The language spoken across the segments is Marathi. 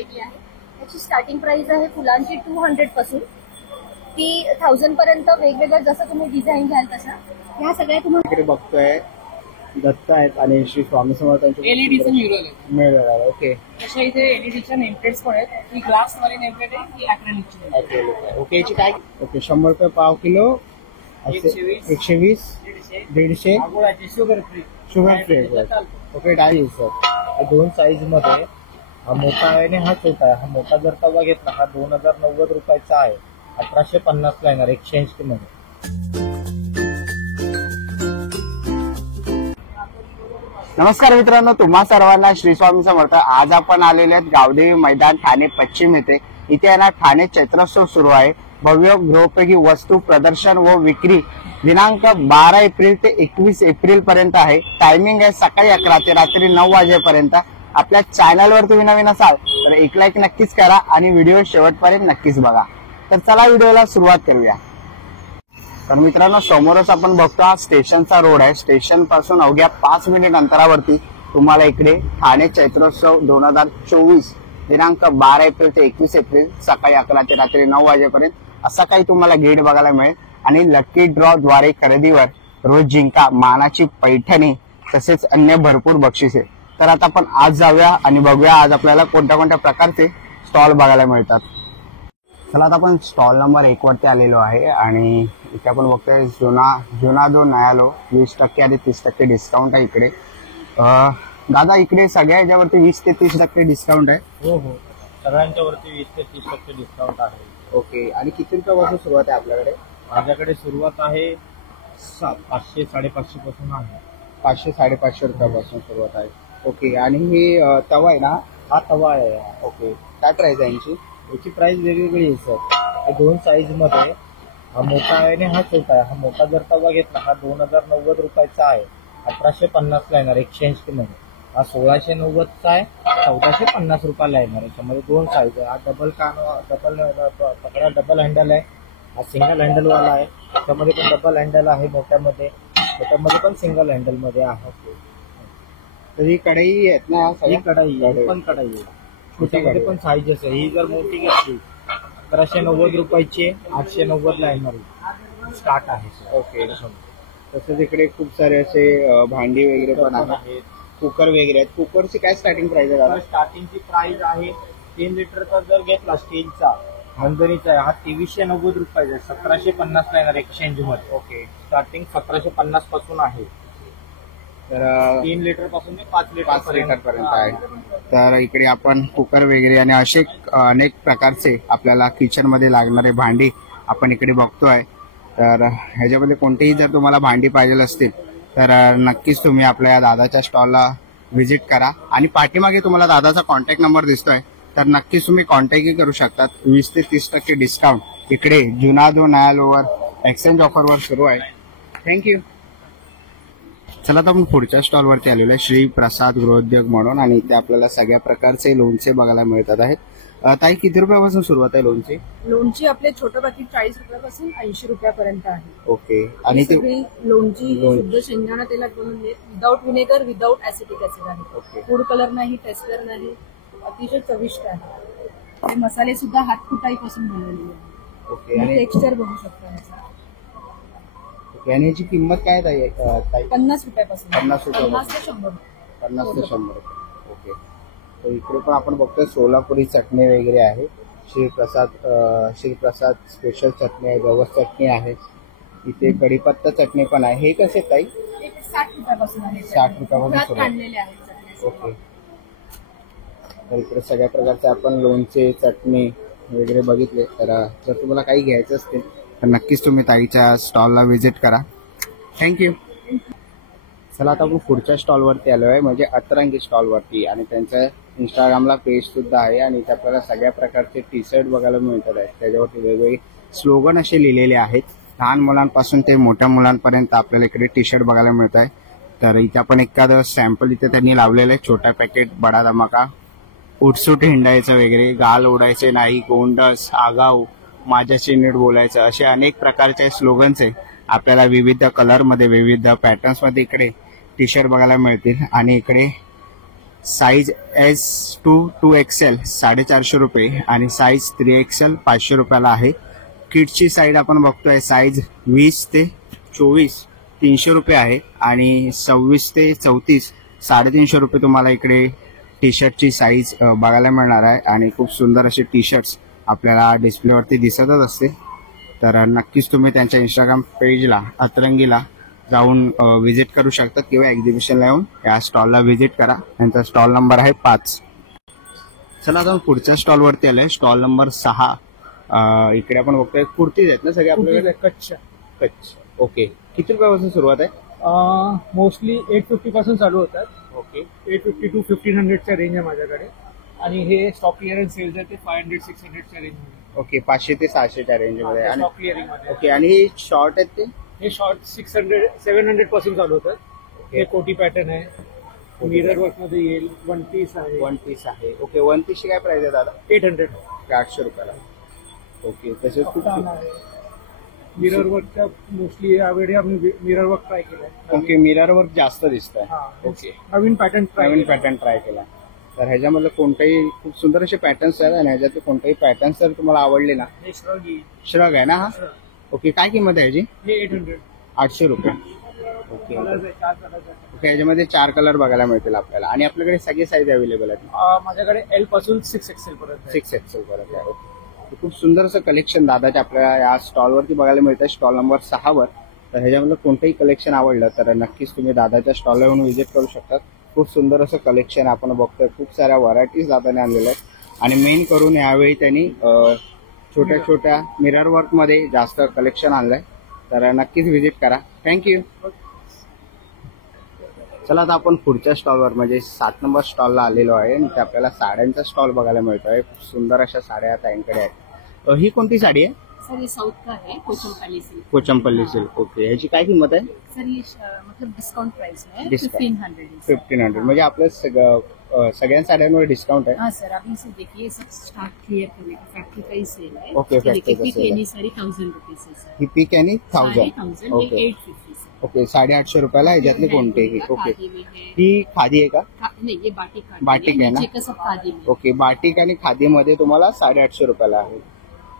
व्हरायटी आहे. त्याची स्टार्टिंग प्राइस आहे फुलांची 200 पासून ती 1000 पर्यंत. वेगवेगळं जसं तुम्ही डिझाईन घ्याल तसं ह्या सगळ्या तुम्ही बघतोय. दत्त आहेत आणि श्री स्वामी समर्थांचे एलईडीचं म्युरल आहे. ओके. तशा इथे एलईडीच्या नेमप्लेट्स पण आहेत. ही ग्लास वाली नेमप्लेट आहे, ही ॲक्रेलिकची. ओके. याची काय? ओके. 100 रुपये पाव किलो. 120, 150, शुगर फ्री. ओके. डाळी सर 2 साईज मध्ये. हा मोठा आहे आणि हा छोटा आहे. हा मोठा जर तवा घेतला हा 2090 रुपयाचा आहे. 1850 ला येणार 180 मध्ये. नमस्कार मित्रांनो, तुम्हा सर्वांना श्री स्वामी समर्थ. आज आपण आलेले आहेत गावदेवी मैदान ठाणे पश्चिम येथे. इथे आहे ना ठाणे चैत्रोत्सव सुरू आहे. भव्य गृहोपयोगी वस्तू प्रदर्शन व विक्री दिनांक 12 एप्रिल ते 21 एप्रिल पर्यंत आहे. टायमिंग आहे सकाळी 11 ते रात्री 9 वाजेपर्यंत. आपल्या चॅनलवर तुम्ही नवीन असाल तर एक लाईक नक्कीच करा आणि व्हिडिओ शेवटपर्यंत नक्कीच बघा. तर चला व्हिडिओला सुरुवात करूया. तर मित्रांनो, समोरच आपण बघतो हा स्टेशनचा रोड आहे. स्टेशन पासून अवघ्या 5 मिनिट अंतरावरती तुम्हाला इकडे ठाणे चैत्रोत्सव 2024 दिनांक 12 एप्रिल ते 21 एप्रिल सकाळी 11 ते रात्री 9 वाजेपर्यंत असा काही तुम्हाला गेट बघायला मिळेल. आणि लकी ड्रॉ द्वारे खरेदीवर रोज जिंका मानाची पैठणी तसेच अन्य भरपूर बक्षिसे. तर आता आपण आज जाऊया आणि बघूया आज आपल्याला कोणत्या कोणत्या प्रकारचे स्टॉल बघायला मिळतात. चला आता आपण स्टॉल नंबर 1 वरती आलेलो आहे आणि इथे आपण बघतोय जुना जो नया लो 20% आणि 30% डिस्काउंट आहे इकडे. दादा इकडे सगळ्या ह्याच्यावरती 20 ते 30% डिस्काउंट आहे. हो हो, सगळ्यांच्या वरती 20 ते 30% डिस्काउंट आहे. ओके. आणि किती रुपयापासून सुरुवात आहे आपल्याकडे? माझ्याकडे सुरुवात आहे 500 550 पासून आहे. 500 550 रुपयापासून सुरुवात आहे. ओके. आणि हे तवा आहे ना? हा तवा आहे. ओके. काय प्राइस आहे यांची? याची प्राइस वेगवेगळी आहे सर. 2 साईज मध्ये. हा मोठा आहे आणि हा छोटा आहे. हा मोठा जर तवा घेतला हा 2090 रुपयाचा आहे. 1850 ला येणार 180 मध्ये. हा 1690 आहे. 1450 रुपयाला येणार. याच्यामध्ये 2 साईज आहे. हा डबल हँडल आहे. हा सिंगल हँडल वाला आहे. त्याच्यामध्ये पण डबल हँडल आहे. मोठ्यामध्ये पण सिंगल हँडल मध्ये आहे. तर ही कढई आहेत ना? ही कढई पण कढई आहे. छोट्यामध्ये पण साईजेस आहे. ही जर मोठी घेतली 1190 रुपयाची 890 ला येणार स्टार्ट आहे. ओके. तसंच इकडे खूप सारे असे भांडी वगैरे पण आहेत. कुकर वगैरे आहेत. कुकरची काय स्टार्टिंग प्राइस आहे? स्टार्टिंगची प्राइस आहे 3 लिटरचा जर घेतला स्टीलचा मंजरीचा आहे हा 2390 रुपयाचा आहे. 1750 ला येणार एक्सचेंज मध्ये. ओके. स्टार्टिंग 1750 पासून आहे. तर 3 लिटर पासून ते 5 लिटर पर्यंत आहे. तर इकडे आपण कुकर वगैरे आणि असे अनेक प्रकारचे आपल्याला किचन मध्ये लागणारे भांडी आपण इकडे बघतोय. तर ह्याच्यामध्ये कोणतेही जर तुम्हाला भांडी पाहिजे असतील तर नक्कीच तुम्ही आपल्या दादाच्या स्टॉलला व्हिजिट करा. आणि पाठीमागे तुम्हाला दादाचा कॉन्टॅक्ट नंबर दिसतोय तर नक्कीच तुम्ही कॉन्टॅक्टही करू शकतात. 20 ते 30% डिस्काउंट इकडे जुना जो नया लोवर एक्सचेंज ऑफरवर सुरू आहे. थँक्यू. चला तर आपण पुढच्या स्टॉलवरती आलेलो आहे श्री प्रसाद गृहोद्योग म्हणून आणि इथे आपल्याला सगळ्या प्रकारचे लोणचे बघायला मिळतात आहेत. ताई किती रुपयापासून सुरुवात आहे लोणची? लोणची आपले छोटं पाकिट 40 रुपयापासून 80 रुपयापर्यंत आहे. ओके. आणि ते लोणची शुद्ध शेंगदाणा तेलात बनवून without vinegar without acidic acid आहे. ओके. फूड कलर नाही, टेस्टर नाही, अतिशय चविष्ट आहे. हे मसाले सुद्धा हातकुटाईपासून बनवलेले आहे. ओके. टेक्स्चर बघू शकता याचा. आणि याची किंमत काय ताई? 50 रुपयापासून. 50 रुपये. 50 ते 100. 50 ते 100 रुपये. ओके. तर इकडे पण आपण बघतोय सोलापुरी चटणी वगैरे आहे. श्रीप्रसाद स्पेशल चटणी आहे. गवस चटणी आहे. इथे कढीपत्ता चटणी पण आहे. हे कसे ताई? 60 रुपयापासून आहे. 60 रुपयापासून सुरू. ओके. तर इकडे सगळ्या प्रकारचे आपण लोणचे चटणी वगैरे बघितले. तर जर तुम्हाला काही घ्यायचं असतील तर नक्कीच तुम्ही ताईच्या स्टॉलला व्हिजिट करा. थँक्यू. चला आता आपण पुढच्या स्टॉलवरती आलो आहे म्हणजे अतरंगी स्टॉलवरती आणि त्यांच्या इंस्टाग्रामला पेज सुद्धा आहे आणि इथे आपल्याला सगळ्या प्रकारचे टी शर्ट बघायला मिळतात आहेत. त्याच्यावरती वेगवेगळे स्लोगन असे लिहिलेले आहेत. लहान मुलांपासून ते मोठ्या मुलांपर्यंत आपल्याला इकडे टी शर्ट बघायला मिळत आहे. तर इथे आपण एखादं सॅम्पल इथे त्यांनी लावलेलं आहे. छोटा पॅकेट बडा धमाका, उठसूट हिंडायचं वगैरे, गाल ओढायचे नाही, गोंडस, आगाऊ, माझ्याशी नीट बोलायचं, असे अनेक प्रकारचे स्लोगन्स आहे आपल्याला विविध कलर मध्ये विविध पॅटर्न्स मध्ये इकडे टी शर्ट बघायला मिळतील. आणि इकडे साईज S2 450 रुपये आणि साईज 3XL 500 रुपयाला आहे. किडची साईज आपण बघतोय साईज 20 ते 24 300 रुपये आहे आणि 26 ते 34 350 रुपये तुम्हाला इकडे टी शर्टची साईज बघायला मिळणार आहे. आणि खूप सुंदर असे टी शर्ट्स आपल्याला डिस्प्लेवरती दिसतच असते. तर नक्कीच तुम्ही त्यांच्या इंस्टाग्राम पेजला अतरंगीला जाऊन व्हिजिट करू शकतात किंवा एक्झिबिशनला येऊन या स्टॉलला व्हिजिट करा. त्यांचा स्टॉल नंबर आहे 5. चला आता पुढच्या स्टॉलवरती आलोय. Stall number 6. इकडे आपण बघतोय कुर्तीज आहेत ना सगळे आपल्याकडे. कच्छ. ओके. किती रुपयापासून सुरुवात आहे? मोस्टली 850 पासून चालू होतात. ओके. 850 to 1500च्या रेंज आहे माझ्याकडे. आणि हे स्टॉक क्लिअरन्स सेल्स आहे ते 500-600च्या रेंज मध्ये. ओके. 500 ते 600च्या रेंज मध्ये. आणि स्टॉक क्लिअरिंग मध्ये. ओके. आणि शॉर्ट आहेत ते? हे शॉर्ट 600-700 पासून चालू होतात. हे कोटी पॅटर्न आहे, मिरर वर्क मध्ये येईल. 1 पीस आहे. 1 पीस आहे. ओके. 1 पीसची काय प्राइस आहे दादा? 800. 800 रुपयाला. ओके. तसेच खूप मिरर वर्कच्या मोस्टली यावेळी आम्ही मिरर वर्क ट्राय केलाय. ओके. मिरर वर्क जास्त दिसत आहे. ओके. नवीन पॅटर्न ट्राय केला. तर ह्याच्यामधलं कोणताही खूप सुंदर असे पॅटर्न्स आहेत आणि ह्याच्यात कोणताही पॅटर्न्स जर तुम्हाला आवडले ना. श्रग आहे ना हा? ओके. काय किंमत आहे ह्याची? हे 800. 800 रुपये. ओके. ओके. ह्याच्यामध्ये 4 कलर बघायला मिळतील आपल्याला आणि आपल्याकडे सगळे साईज अवेलेबल आहेत. माझ्याकडे L पासून 6XL पर्यंत. 6XL पर्यंत आहे. ओके. खूप सुंदर असं कलेक्शन दादाच्या आपल्याला या स्टॉलवरती बघायला मिळतं. स्टॉल नंबर 6 वर. तर ह्याच्यामधलं कोणतंही कलेक्शन आवडलं तर नक्कीच तुम्ही दादाच्या स्टॉलला येऊन व्हिजिट करू शकता. खूप सुंदर असं कलेक्शन आपण बघतोय. खूप साऱ्या व्हरायटीज दादाने आणलेल्या आहेत आणि मेन करून यावेळी त्यांनी छोट्या छोट्या मिरर वर्क मध्ये जास्त कलेक्शन आणलंय. तर नक्कीच व्हिजिट करा. थँक्यू. चला आता आपण पुढच्या स्टॉलवर म्हणजे 7 नंबर स्टॉलला आलेलो आहे आणि ते आपल्याला साड्यांचा स्टॉल बघायला मिळतोय. खूप सुंदर अशा साड्या ताईंकडे आहेत. ही कोणती साडी आहे? सर ये साउथ का है, कोचमपल्ली सिल्क. कोचमपल्ली सिल्क. ओके. ह्याची काय किंमत आहे? सर ये मतलब डिस्काउंट प्राइस है. Discount. 1500. 1500 म्हणजे आपल्या सगळ्या साड्यांवर डिस्काउंट आहे. हाँ सर, अभी से देखिए सब स्टॉक क्लियर करने का फैक्ट्री का ही सेल है. ओके, ये देखिए फैक्ट्री का पिक सेल है. एनी साड़ी 1000 रुपीज है सर. ही पीक आणि 1000. 1000 ओके. ये 850 सर. ओके. 850 रुपयाला ह्याच्यातली कोणतेही. ओके. खादी में है. ही खादी आहे का? नहीं ये बाटिक का बाटिक है ना? नीचे का सब खादी में. ओके. बाटिक आणि खादीमध्ये तुम्हाला 850 रुपयाला आहे.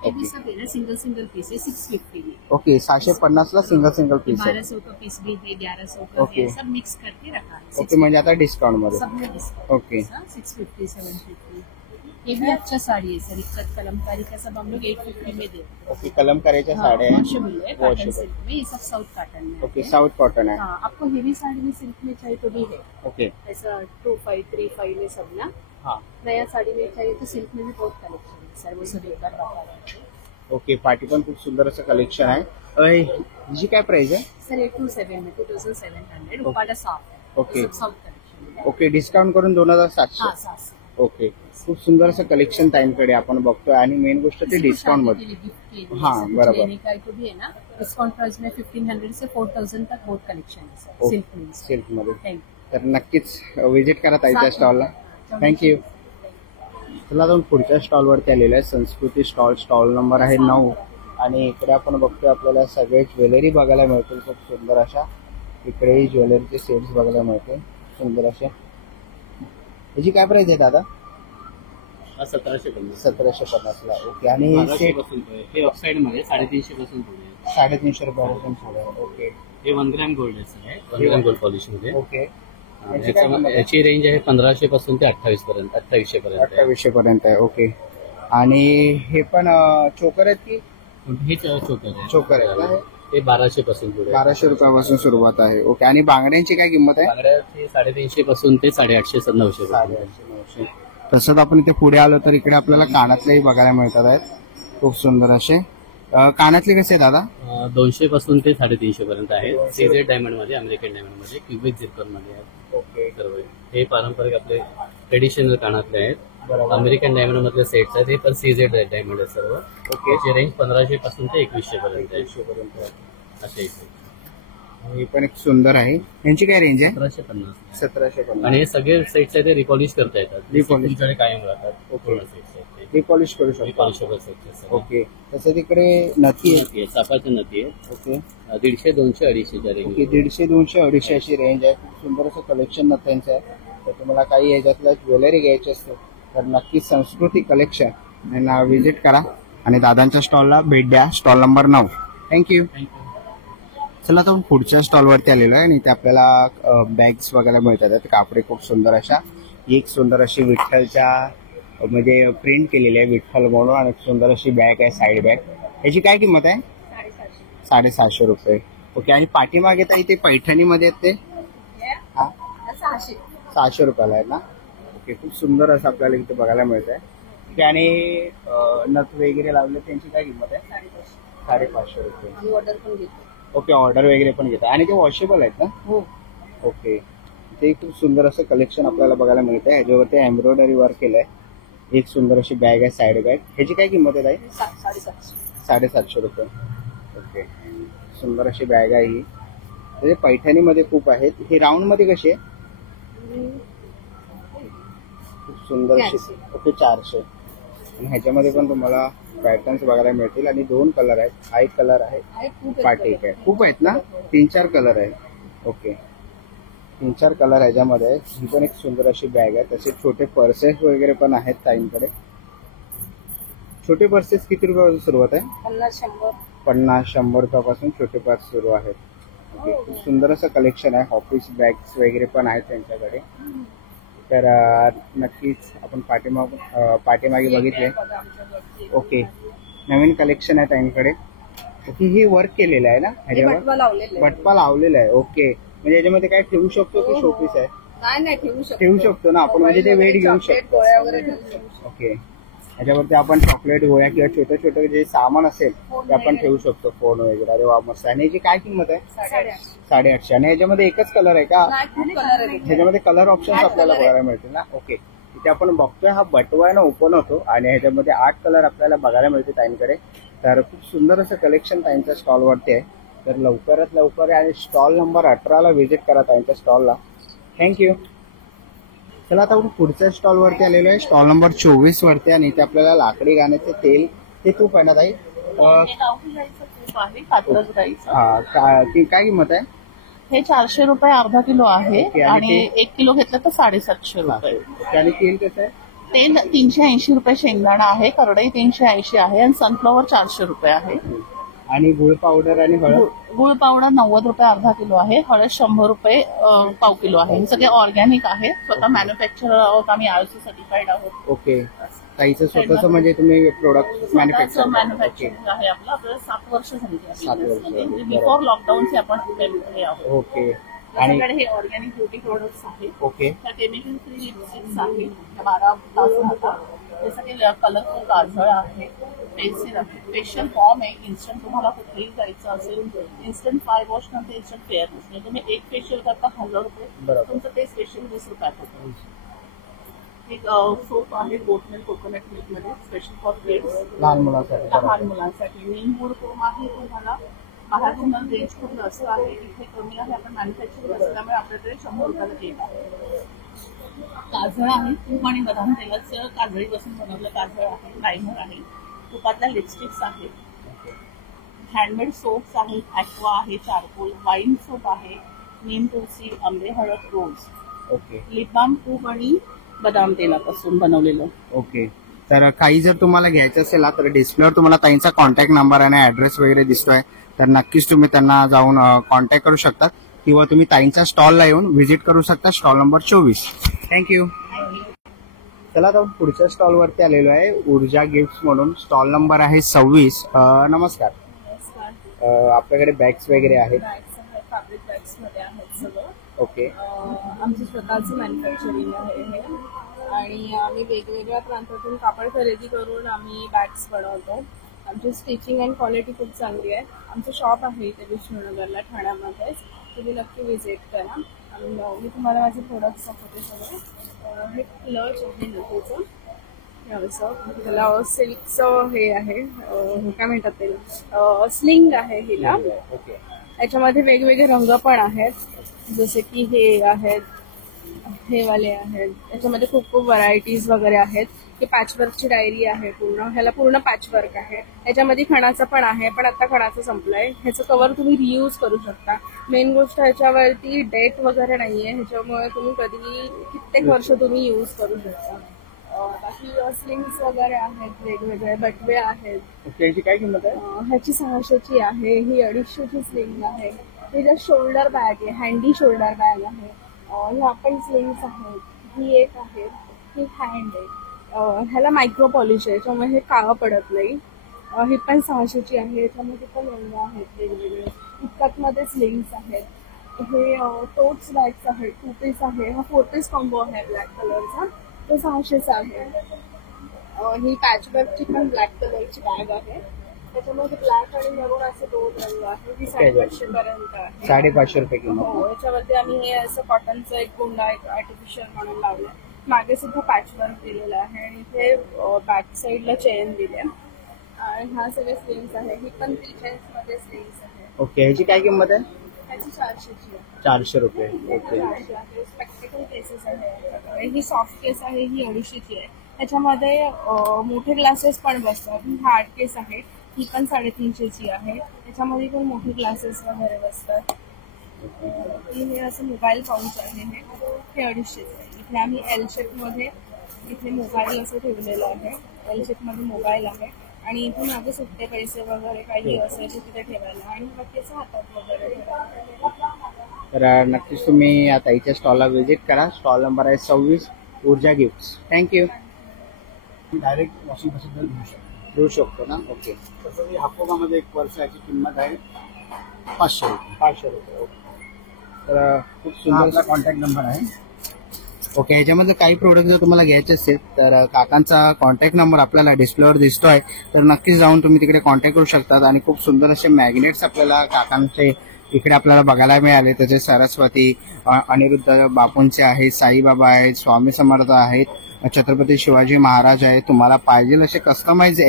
ये भी सब है ना, सिंगल पीस है 650 में. ओके. 750 ला सिंगल पीस आहे. 1200 का पीस भी है, 1100 का ओके. है, सब मिक्स करके रखा है. ओके. म्हणजे आता डिस्काउंट मध्ये. सब में डिस्काउंट. ओके. 650 750. ये भी अच्छा साड़ी है सर. इक्कत कलमकारी का सब हम लोग 850 में देते हैं. ओके. कलमकारीच्या साड्या आहे. वॉशेबल है, कॉटन Washable. सिल्क में. ये सब साउथ कॉटन में. ओके. साउथ कॉटन आहे. हाँ, आपको हेवी साड़ी में सिल्क में चाहिए तो भी है. ओके. ऐसा 2535 में सब ना. हा. नया साड़ी में चाहिए तो सिल्क में भी बहुत कलेक्शन है सर. वो सब एक बार बता रहे हैं. ओके. पार्टी पण खूप सुंदर असं कलेक्शन आहे. हिची काय प्राइस आहे? सर 827 में 2700 उपाड़ा साफ है. ओके. ये सब साउथ कलेक्शन है. ओके. डिस्काउंट करून 2700. हाँ 700. ओके. खूप सुंदर असं कलेक्शन ताईंकडे आपण बघतोय आणि मेन गोष्ट ते डिस्काउंट मध्ये. हाँ, बराबर. लेने का तो भी है ना. डिस्काउंट प्राइस में 1500 से 4000 तक बहुत कलेक्शन है सर. ओके. सिल्क में. सिल्क मध्ये. थैंक तर नक्कीच व्हिजिट करा ताईच्या स्टॉलला. थँक्यू. चला जाऊन पुढच्या स्टॉलवरती आलेलं आहे. संस्कृती स्टॉल नंबर आहे 9 आणि इकडे आपण बघतोय आपल्याला सगळे ज्वेलरी बघायला मिळतील. खूप सुंदर अशा इकडेही ज्वेलरीचे सेट्स बघायला मिळते. सुंदर अशा. याची काय प्राइस आहे दादा? 1750 ला. ओके. आणि सेट हे ऑक्साइड मध्ये 350 पासून पुढे आहे. 350 रुपयापासून पुढे. ओके. हे 1 ग्रॅम गोल्ड आहे. 1 ग्रॅम गोल्ड पॉलिश मध्ये. ओके. याची काय किंमत आहे? याची रेंज आहे 1500 पासून ते 28 पर्यंत, 2800 पर्यंत. 2800 पर्यंत आहे. ओके. आणि हे पण चोकर आहेत की? हे चोकर आहे. चोकर आहे का? ते 1200 पासून पुढे. 1200 रुपयापासून सुरुवात आहे. ओके. आणि बांगड्यांची काय किंमत आहे? बांगड्याची 350 पासून ते 850 900 पर्यंत. 900. तसंच आपण इथे पुढे आलो तर इकडे आपल्याला कानातलेही बघायला मिळतात आहेत. खूप सुंदर असे. कानातले कसे आहे दादा? 200 पासून ते 350 पर्यंत आहे. सीझेड डायमंड मध्ये, अमेरिकन डायमंड मध्ये, क्युबिक झिरकॉन मध्ये आहेत. ओके. सर्व हे पारंपरिक आपले ट्रेडिशनल कानातले आहेत. बरोबर. अमेरिकन डायमंड मधले सेट्स आहेत. हे पण सीझेड डायमंड आहे सर्व. ओके. त्याची रेंज 1500 पासून ते 2100 पर्यंत आहे. 2100 पर्यंत आहे. असे इथे ही पण एक सुंदर आहे. यांची काय रेंज आहे? 1750. 1750. आणि हे सगळे सेट्स आहेत ते रिपॉलिश करता येतात. Repolish. तुमच्याकडे कायम राहतात. ओके. सेट्स आहेत ते रिपॉलिश करू शकतो. रिपॉलिशेबल सेट्स आहेत. ओके. तसं तिकडे नथी आहे. नथी आहे, चापाच्या नथी आहे. ओके. 150, 200, 250च्या रेंज. ओके. 150, 200, 250 अशी रेंज आहे. खूप सुंदर असं कलेक्शन नथ्यांचं आहे. तर तुम्हाला काही याच्यातलं ज्वेलरी घ्यायची असते तर नक्की संस्कृती कलेक्शन यांना व्हिजिट करा आणि दादांच्या स्टॉलला भेट द्या. Stall number 9. थँक्यू. चला तर पुढच्या स्टॉलवरती आलेलो आहे आणि इथे आपल्याला बॅग्स वगैरे मिळतात. कापडे खूप सुंदर अशा, एक सुंदर अशी विठ्ठलच्या म्हणजे प्रिंट केलेली आहे विठ्ठल म्हणून आणि सुंदर अशी बॅग आहे, साईड बॅग. याची काय किंमत आहे? 750 रुपये. ओके. आणि पाठीमागे तर इथे पैठणीमध्ये आहेत ते 600 रुपयाला आहे ना. ओके. खूप सुंदर असं आपल्याला इथे बघायला मिळत आहे. आणि नथ वगैरे लावले त्यांची काय किंमत आहे? 550 रुपये. ऑर्डर पण घेतो. ओके. ऑर्डर वगैरे पण घेतात आणि ते वॉशेबल आहेत ना? हो. ओके. ते खूप सुंदर असं कलेक्शन आपल्याला बघायला मिळतं. ह्याच्यावरती एम्ब्रॉयडरी वर्क केलंय. एक सुंदर अशी बॅग आहे, साईड बॅग. ह्याची काय किंमत आहे ताई? 750 रुपये. ओके. सुंदर अशी बॅग आहे ही. म्हणजे पैठणीमध्ये खूप आहेत. ही राऊंड मध्ये कशी आहे? खूप सुंदर अशी. ओके. 400. आणि ह्याच्यामध्ये पण तुम्हाला पॅटर्न्स बघायला मिळतील आणि 2 कलर आहेत. हा एक कलर आहे, पाटी आहे. खूप आहेत ना? 3-4 कलर आहे. ओके. 3-4 कलर ह्याच्यामध्ये आहे. ही पण एक सुंदर अशी बॅग आहे. तसे छोटे पर्सेस वगैरे पण आहेत ताईंकडे. छोटे पर्सेस किती रुपयापासून सुरुवात आहे? 50-100 रुपयापासून छोटे पर्स सुरू आहेत. ओके. खूप सुंदर असं कलेक्शन आहे. ऑफिस बॅग्स वगैरे पण आहेत त्यांच्याकडे. तर नक्कीच आपण पाठीमागे बघितले. ओके. नवीन कलेक्शन आहे ताईंकडे. ओके. हे वर्क केलेलं आहे ना ह्याच्यावर? बटपा लावलेला आहे. ओके. म्हणजे याच्यामध्ये काय ठेवू शकतो की शोपीस आहे? नाही ठेवू शकतो ना आपण, म्हणजे ते वेट घेऊ शकतो. ओके. ह्याच्यावरती आपण चॉकलेट गोळ्या किंवा छोटे छोटे जे सामान असेल ते आपण ठेवू शकतो, फोन वगैरे. अरे वा, मस्त. आणि याची काय किंमत आहे? 850. आणि ह्याच्यामध्ये एकच कलर आहे का? ह्याच्यामध्ये कलर ऑप्शन आपल्याला बघायला मिळतील ना. ओके. इथे आपण बघतोय हा बटवा आहे ना, ओपन होतो आणि ह्याच्यामध्ये 8 कलर आपल्याला बघायला मिळते ताईंकडे. तर खूप सुंदर असं कलेक्शन ताईंच्या स्टॉलवरती आहे. तर लवकरात लवकर आणि स्टॉल नंबर 18ला व्हिजिट करा ताईंच्या स्टॉलला. थँक्यू. चला आता आपण पुढच्या स्टॉलवरती आलेलो आहे. स्टॉल नंबर 24 वरती. आणि इथे आपल्याला लाकडी घाण्याचे तेल, ते तूप आहे ना ताई? काय किंमत आहे? हे 400 रुपये अर्धा किलो आहे आणि 1 किलो घेतलं तर 750 रुपये. आणि तेल कसं आहे? तेल 380 रुपये शेंगदाणा आहे, करडई 380 आहे आणि सनफ्लॉवर 400 रुपये आहे. आणि गुळ पावडर आणि हळद? गुळ पावडर 90 रुपये अर्धा किलो आहे, हळद 100 रुपये पाव किलो आहे. हे सगळे ऑर्गॅनिक आहे. स्वतः मॅन्युफॅक्चर आहोत आम्ही, IOC सर्टिफाईड आहोत. ओके. ताईचं स्वतःच म्हणजे तुम्ही प्रोडक्ट मॅन्युफॅक्चरिंग आहे आपलं. आपल्याला 7 वर्ष झाली. बिफोर लॉकडाऊनचे आपण हे आहोत. ओके. आपल्याकडे हे ऑर्गॅनिक ब्युटी प्रोडक्ट्स आहेत. ओके. त्या केमिकल फ्री लिपस्टिक्स आहेत, 12 तास राहतात. हे सगळे कलरफुल काजळ आहे, पेन्सिल आहे, फेशियल फॉर्म आहे. इन्स्टंट तुम्हाला कुठेही जायचं असेल, इन्स्टंट 5 वॉश नंतर इन्स्टंट फेअरनेस. म्हणजे तुम्ही एक फेशियल करता 1000 रुपये, तुमचं ते फेशियल 20 रुपयात होतं. एक सोप आहे बोटमेल कोकोनट मिल्क मध्ये, स्पेशल फॉर किड्स, लहान मुलांसाठी. नीम गुड फोम आहे. तुम्हाला बाहेरून रेंज खूप जास्त आहे, इथे कमी आहे. आपण मॅन्युफॅक्चरिंग असल्यामुळे आपल्याकडे 100 रुपयाला केक आहे. काजळ आहे, तूप आणि बदाम तेलाचं काजळीपासून बनवलं काजळ आहे. प्रायमर आहे, तुपातल्या लिपस्टिक्स आहेत, हँडमेड सोप्स आहेत, ॲक्वा आहे, चारकोल, वाईन सोप आहे, नीम तुळसी, आंबे, हळद, रोज. ओके. लिप बाम तूप आणि बदाम तेलापासून बनवलेलं. ओके. तर काही जर तुम्हाला घ्यायचं असेल तर डिस्प्लेवर तुम्हाला ताईंचा कॉन्टॅक्ट नंबर आणि ऍड्रेस वगैरे दिसतोय, तर नक्कीच तुम्ही त्यांना जाऊन कॉन्टॅक्ट करू शकता किंवा तुम्ही ताईंच्या स्टॉलला येऊन व्हिजिट करू शकता. Stall number 24. थँक्यू. चला आता पुढच्या स्टॉलवरती आलेलो आहे, ऊर्जा गिफ्ट म्हणून. स्टॉल नंबर आहे 26. नमस्कार. आपल्याकडे बॅग्स वगैरे आहेत? फॅब्रिक बॅग्स मध्ये आहेत सगळं. ओके. आमचं स्वतःचं मॅन्युफॅक्चरिंग आहे हे, आणि आम्ही वेगवेगळ्या प्रांतातून कापड खरेदी करून आम्ही बॅग्स बनवतो. आमची स्टिचिंग अँड क्वालिटी खूप चांगली आहे. आमचं शॉप आहे इथे विष्णुनगरला, ठाण्यामध्येच. तुम्ही नक्की व्हिजिट करा. मी तुम्हाला माझे प्रोडक्ट्स दाखवते सगळे. हे क्लच आहे नथीचं, त्याला सिल्कचं हे आहे, काय म्हणतात ते, स्लिंग आहे हिला. याच्यामध्ये वेगवेगळे रंग पण आहेत, जसे की हे आहेत, हे वाले आहेत, त्याच्यामध्ये खूप खूप व्हरायटीज वगैरे आहेत. ही पॅचवर्कची डायरी आहे पूर्ण, ह्याला पूर्ण पॅचवर्क आहे. ह्याच्यामध्ये खणाचं पण आहे, पण आता खणाचं संपलंय. ह्याचं कव्हर तुम्ही रियूज करू शकता. मेन गोष्ट ह्याच्यावरती डेट वगैरे नाहीये, ह्याच्यामुळे तुम्ही कधी कित्येक वर्ष तुम्ही यूज करू शकता. बाकी स्लिंग्स वगैरे आहेत, वेगवेगळे बटवे आहेत. त्याची काय किंमत आहे? ह्याची 600ची आहे, ही 250ची स्लिंग आहे. ही जस्ट शोल्डर बॅग आहे, हँडी शोल्डर बॅग आहे. ह्या पण स्लिंग्स आहेत, ही एक आहे, ही हँड आहे. ह्याला मायक्रो पॉलिश आहे, त्यामुळे हे काळं पडत नाही. ही पण 600ची आहे, याच्यामध्ये पण रंग आहेत वेगवेगळे. इतकतमध्ये स्लिंग्स आहेत. हे टोट्स बॅग्स आहेत, 2 पीस आहे. हा 4 पीस कॉम्बो आहे ब्लॅक कलरचा, तो 600चा आहे. ही पॅचवर्कची पण ब्लॅक कलरची बॅग आहे, त्याच्यामध्ये ब्लॅक आणि मरून असे 2 रंग आहेत. ही 550 पर्यंत आहे. 550 रुपये किंमत. याच्यावरती आम्ही हे असं कॉटनचं एक गुंडा एक आर्टिफिशियल म्हणून लावलं. मागे सुद्धा पॅचवर्क दिलेलं आहे आणि इथे बॅक साईडला चेन दिले. आणि ह्या सगळे स्लिंग्स आहे. ही पण 3 मध्ये स्लिंग्स आहे. ओके, ह्याची काय किंमत आहे? ह्याची 400ची आहे. 400 रुपये. ओके. स्पेक्टिकल केसेस आहे. ही सॉफ्ट केस आहे, ही 250ची आहे. त्याच्यामध्ये मोठे ग्लासेस पण बसतात. ही हार्ड केस आहे, ही पण 350ची आहे. त्याच्यामध्ये पण मोठे ग्लासेस वगैरे बसतात. हे असं मोबाईल पाऊच आहे, हे 250चे आहे. इथे आम्ही एल शेप मध्ये इथे मोबाईल असं ठेवलेलं आहे. एल शेप मध्ये मोबाईल आहे आणि इथे मागे सुट्टे पैसे वगैरे काही असेल तिथे ठेवायला आणि बाकीचं हातात वगैरे ठेवायला. तर नक्कीच तुम्ही या ताईच्या स्टॉलला व्हिजिट करा. स्टॉल नंबर आहे 26, ऊर्जा gifts. Thank you. Direct washing machine देऊ शकतो ना? ओके. तसं हापोगामध्ये एक वर्षाची किंमत आहे 500 रुपये. 500 रुपये. ओके. तर खूप सुंदर कॉन्टॅक्ट नंबर आहे. ओके, ह्याच्यामध्ये काही प्रोडक्ट जर तुम्हाला घ्यायचे असेल तर काकांचा कॉन्टॅक्ट नंबर आपल्याला डिस्प्लेवर दिसतोय, तर नक्कीच जाऊन तुम्ही तिकडे कॉन्टॅक्ट करू शकतात. आणि खूप सुंदर असे मॅग्नेट्स आपल्याला काकांचे इकडे आपल्याला बघायला मिळाले. त्याचे सरस्वती, अनिरुद्ध बापूंचे आहेत, साईबाबा आहेत, स्वामी समर्थ आहेत, छत्रपती शिवाजी महाराज आहेत. तुम्हाला पाहिजे असे कस्टमाइज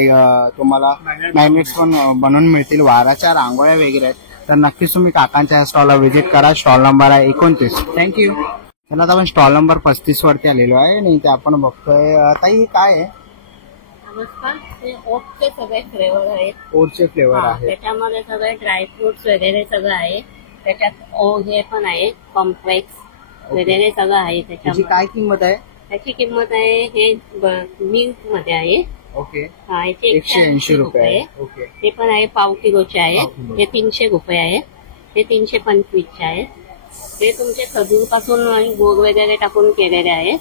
तुम्हाला मॅग्नेट्स पण बनवून मिळतील. वाराच्या रांगोळ्या वगैरे आहेत. तर नक्कीच तुम्ही काकांच्या स्टॉलला व्हिजिट करा. स्टॉल नंबर आहे 29. थँक्यू. चला आता आपण स्टॉल नंबर 35 वरती आलेलो आहे आणि इथे आपण बघतोय. ताई हे काय आहे? नमस्कार. हे ओटचे सगळे फ्लेवर आहेत. ओटचे फ्लेवर आहे. त्याच्यामध्ये सगळे ड्रायफ्रुट्स वगैरे सगळं आहे. त्याच्यात हे पण आहे, कॉम्प्लेक्स वगैरे सगळं आहे. त्याची काय किंमत आहे? त्याची किंमत आहे, हे मिल्क मध्ये आहे. ओके. हा, 180 रुपये आहे. ओके. ते पण आहे, पाव किलोचे आहे. हे 300 रुपये आहे. हे 325चे आहे. ते तुमचे खजूर पासून आणि गोड वगैरे टाकून केलेले आहे.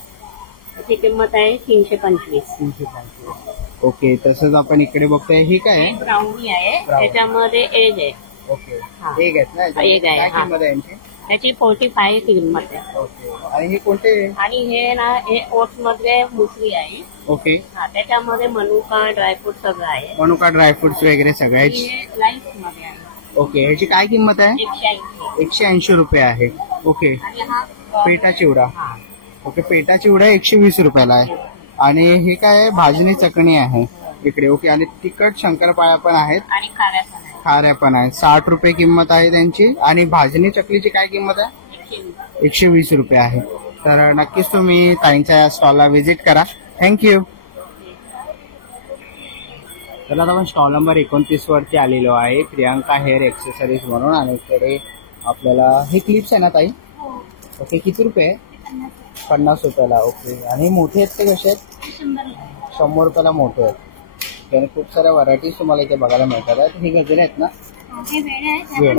त्याची किंमत आहे 325. ओके. तसंच आपण इकडे बघतोय, ही काय आहे? ब्राउनी आहे, त्याच्यामध्ये एग आहे. ओके. एग आहेत ना? एग आहे. काय किंमत आहे यांची? त्याची 45 किंमत आहे. ओके. आणि हे कोणते? आणि हे ना, हे ओट्स मधले मुसली आहे. ओके. हा, त्याच्यामध्ये मनुका ड्रायफ्रूट सगळं आहे. मनुका ड्रायफ्रुट्स वगैरे सगळ्याची. लाईफ मध्ये आहे. ओके. ह्याची काय किंमत आहे? 180 रुपये आहे. ओके. आणि हा पेटा चिवडा. ओके. पेटा चिवडा 120 रुपयाला आहे. आणि हे काय आहे? भाजणी चटणी आहे इकडे. ओके. आणि तिखट शंकरपाळ्या पण आहेत आणि खाऱ्या पण आहे. खाऱ्या पण आहेत. 60 रुपये किंमत आहे त्यांची. आणि भाजणी चकलीची काय किंमत आहे? 120 रुपये आहे. तर नक्कीच तुम्ही ताईंच्या स्टॉलला व्हिजिट करा. थँक्यू. तर आता आपण स्टॉल नंबर 29 वरती आलेलो आहे, प्रियांका हेअर एक्सेसरीज म्हणून. आणि इकडे आपल्याला हे क्लिप्स आहे ना ताई? ओके. किती रुपये? 50 रुपयाला. ओके. आणि मोठे आहेत ते कसे आहेत? 100 रुपयाला मोठे आहेत. आणि खूप साऱ्या व्हरायटीज तुम्हाला इथे बघायला मिळतात. हे गजरे आहेत ना? वेळ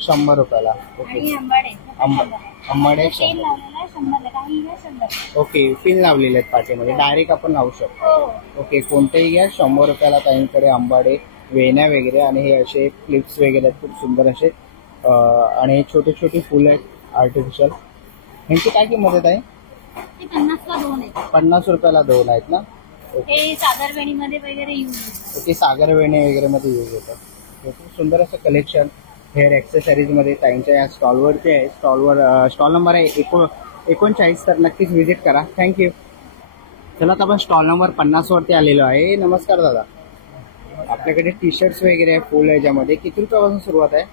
100 रुपयाला. ओके. आंबाडे 100. ओके. पिन लावलेले आहेत पाठीमध्ये, डायरेक्ट आपण लावू शकतो. ओके. कोणतेही घ्या, 100 रुपयाला ताईंकडे आंबाडे, वेण्या वगैरे. आणि हे असे क्लिप्स वगैरे आहेत खूप सुंदर असे. आणि छोटे छोटे फुलं आहेत आर्टिफिशियल. ह्यांची काय किंमत आहे ताई? 50 रुपयाला 2 आहेत ना? हे सागर वेणीमध्ये वगैरे यूज होतं. ओके. सागर वेणी वगैरे मध्ये यूज होतं. खूप सुंदर असं कलेक्शन हेअर एक्सेसरीज मध्ये ताईंच्या या स्टॉलवरती आहे. स्टॉल नंबर आहे 39. तर नक्कीच व्हिजिट करा. थँक्यू. चला आता आपण स्टॉल नंबर 50 वरती आलेलो आहे. नमस्कार दादा. आपल्याकडे टी शर्ट्स वगैरे आहे फुल याच्यामध्ये. किती रुपयापासून सुरुवात आहे?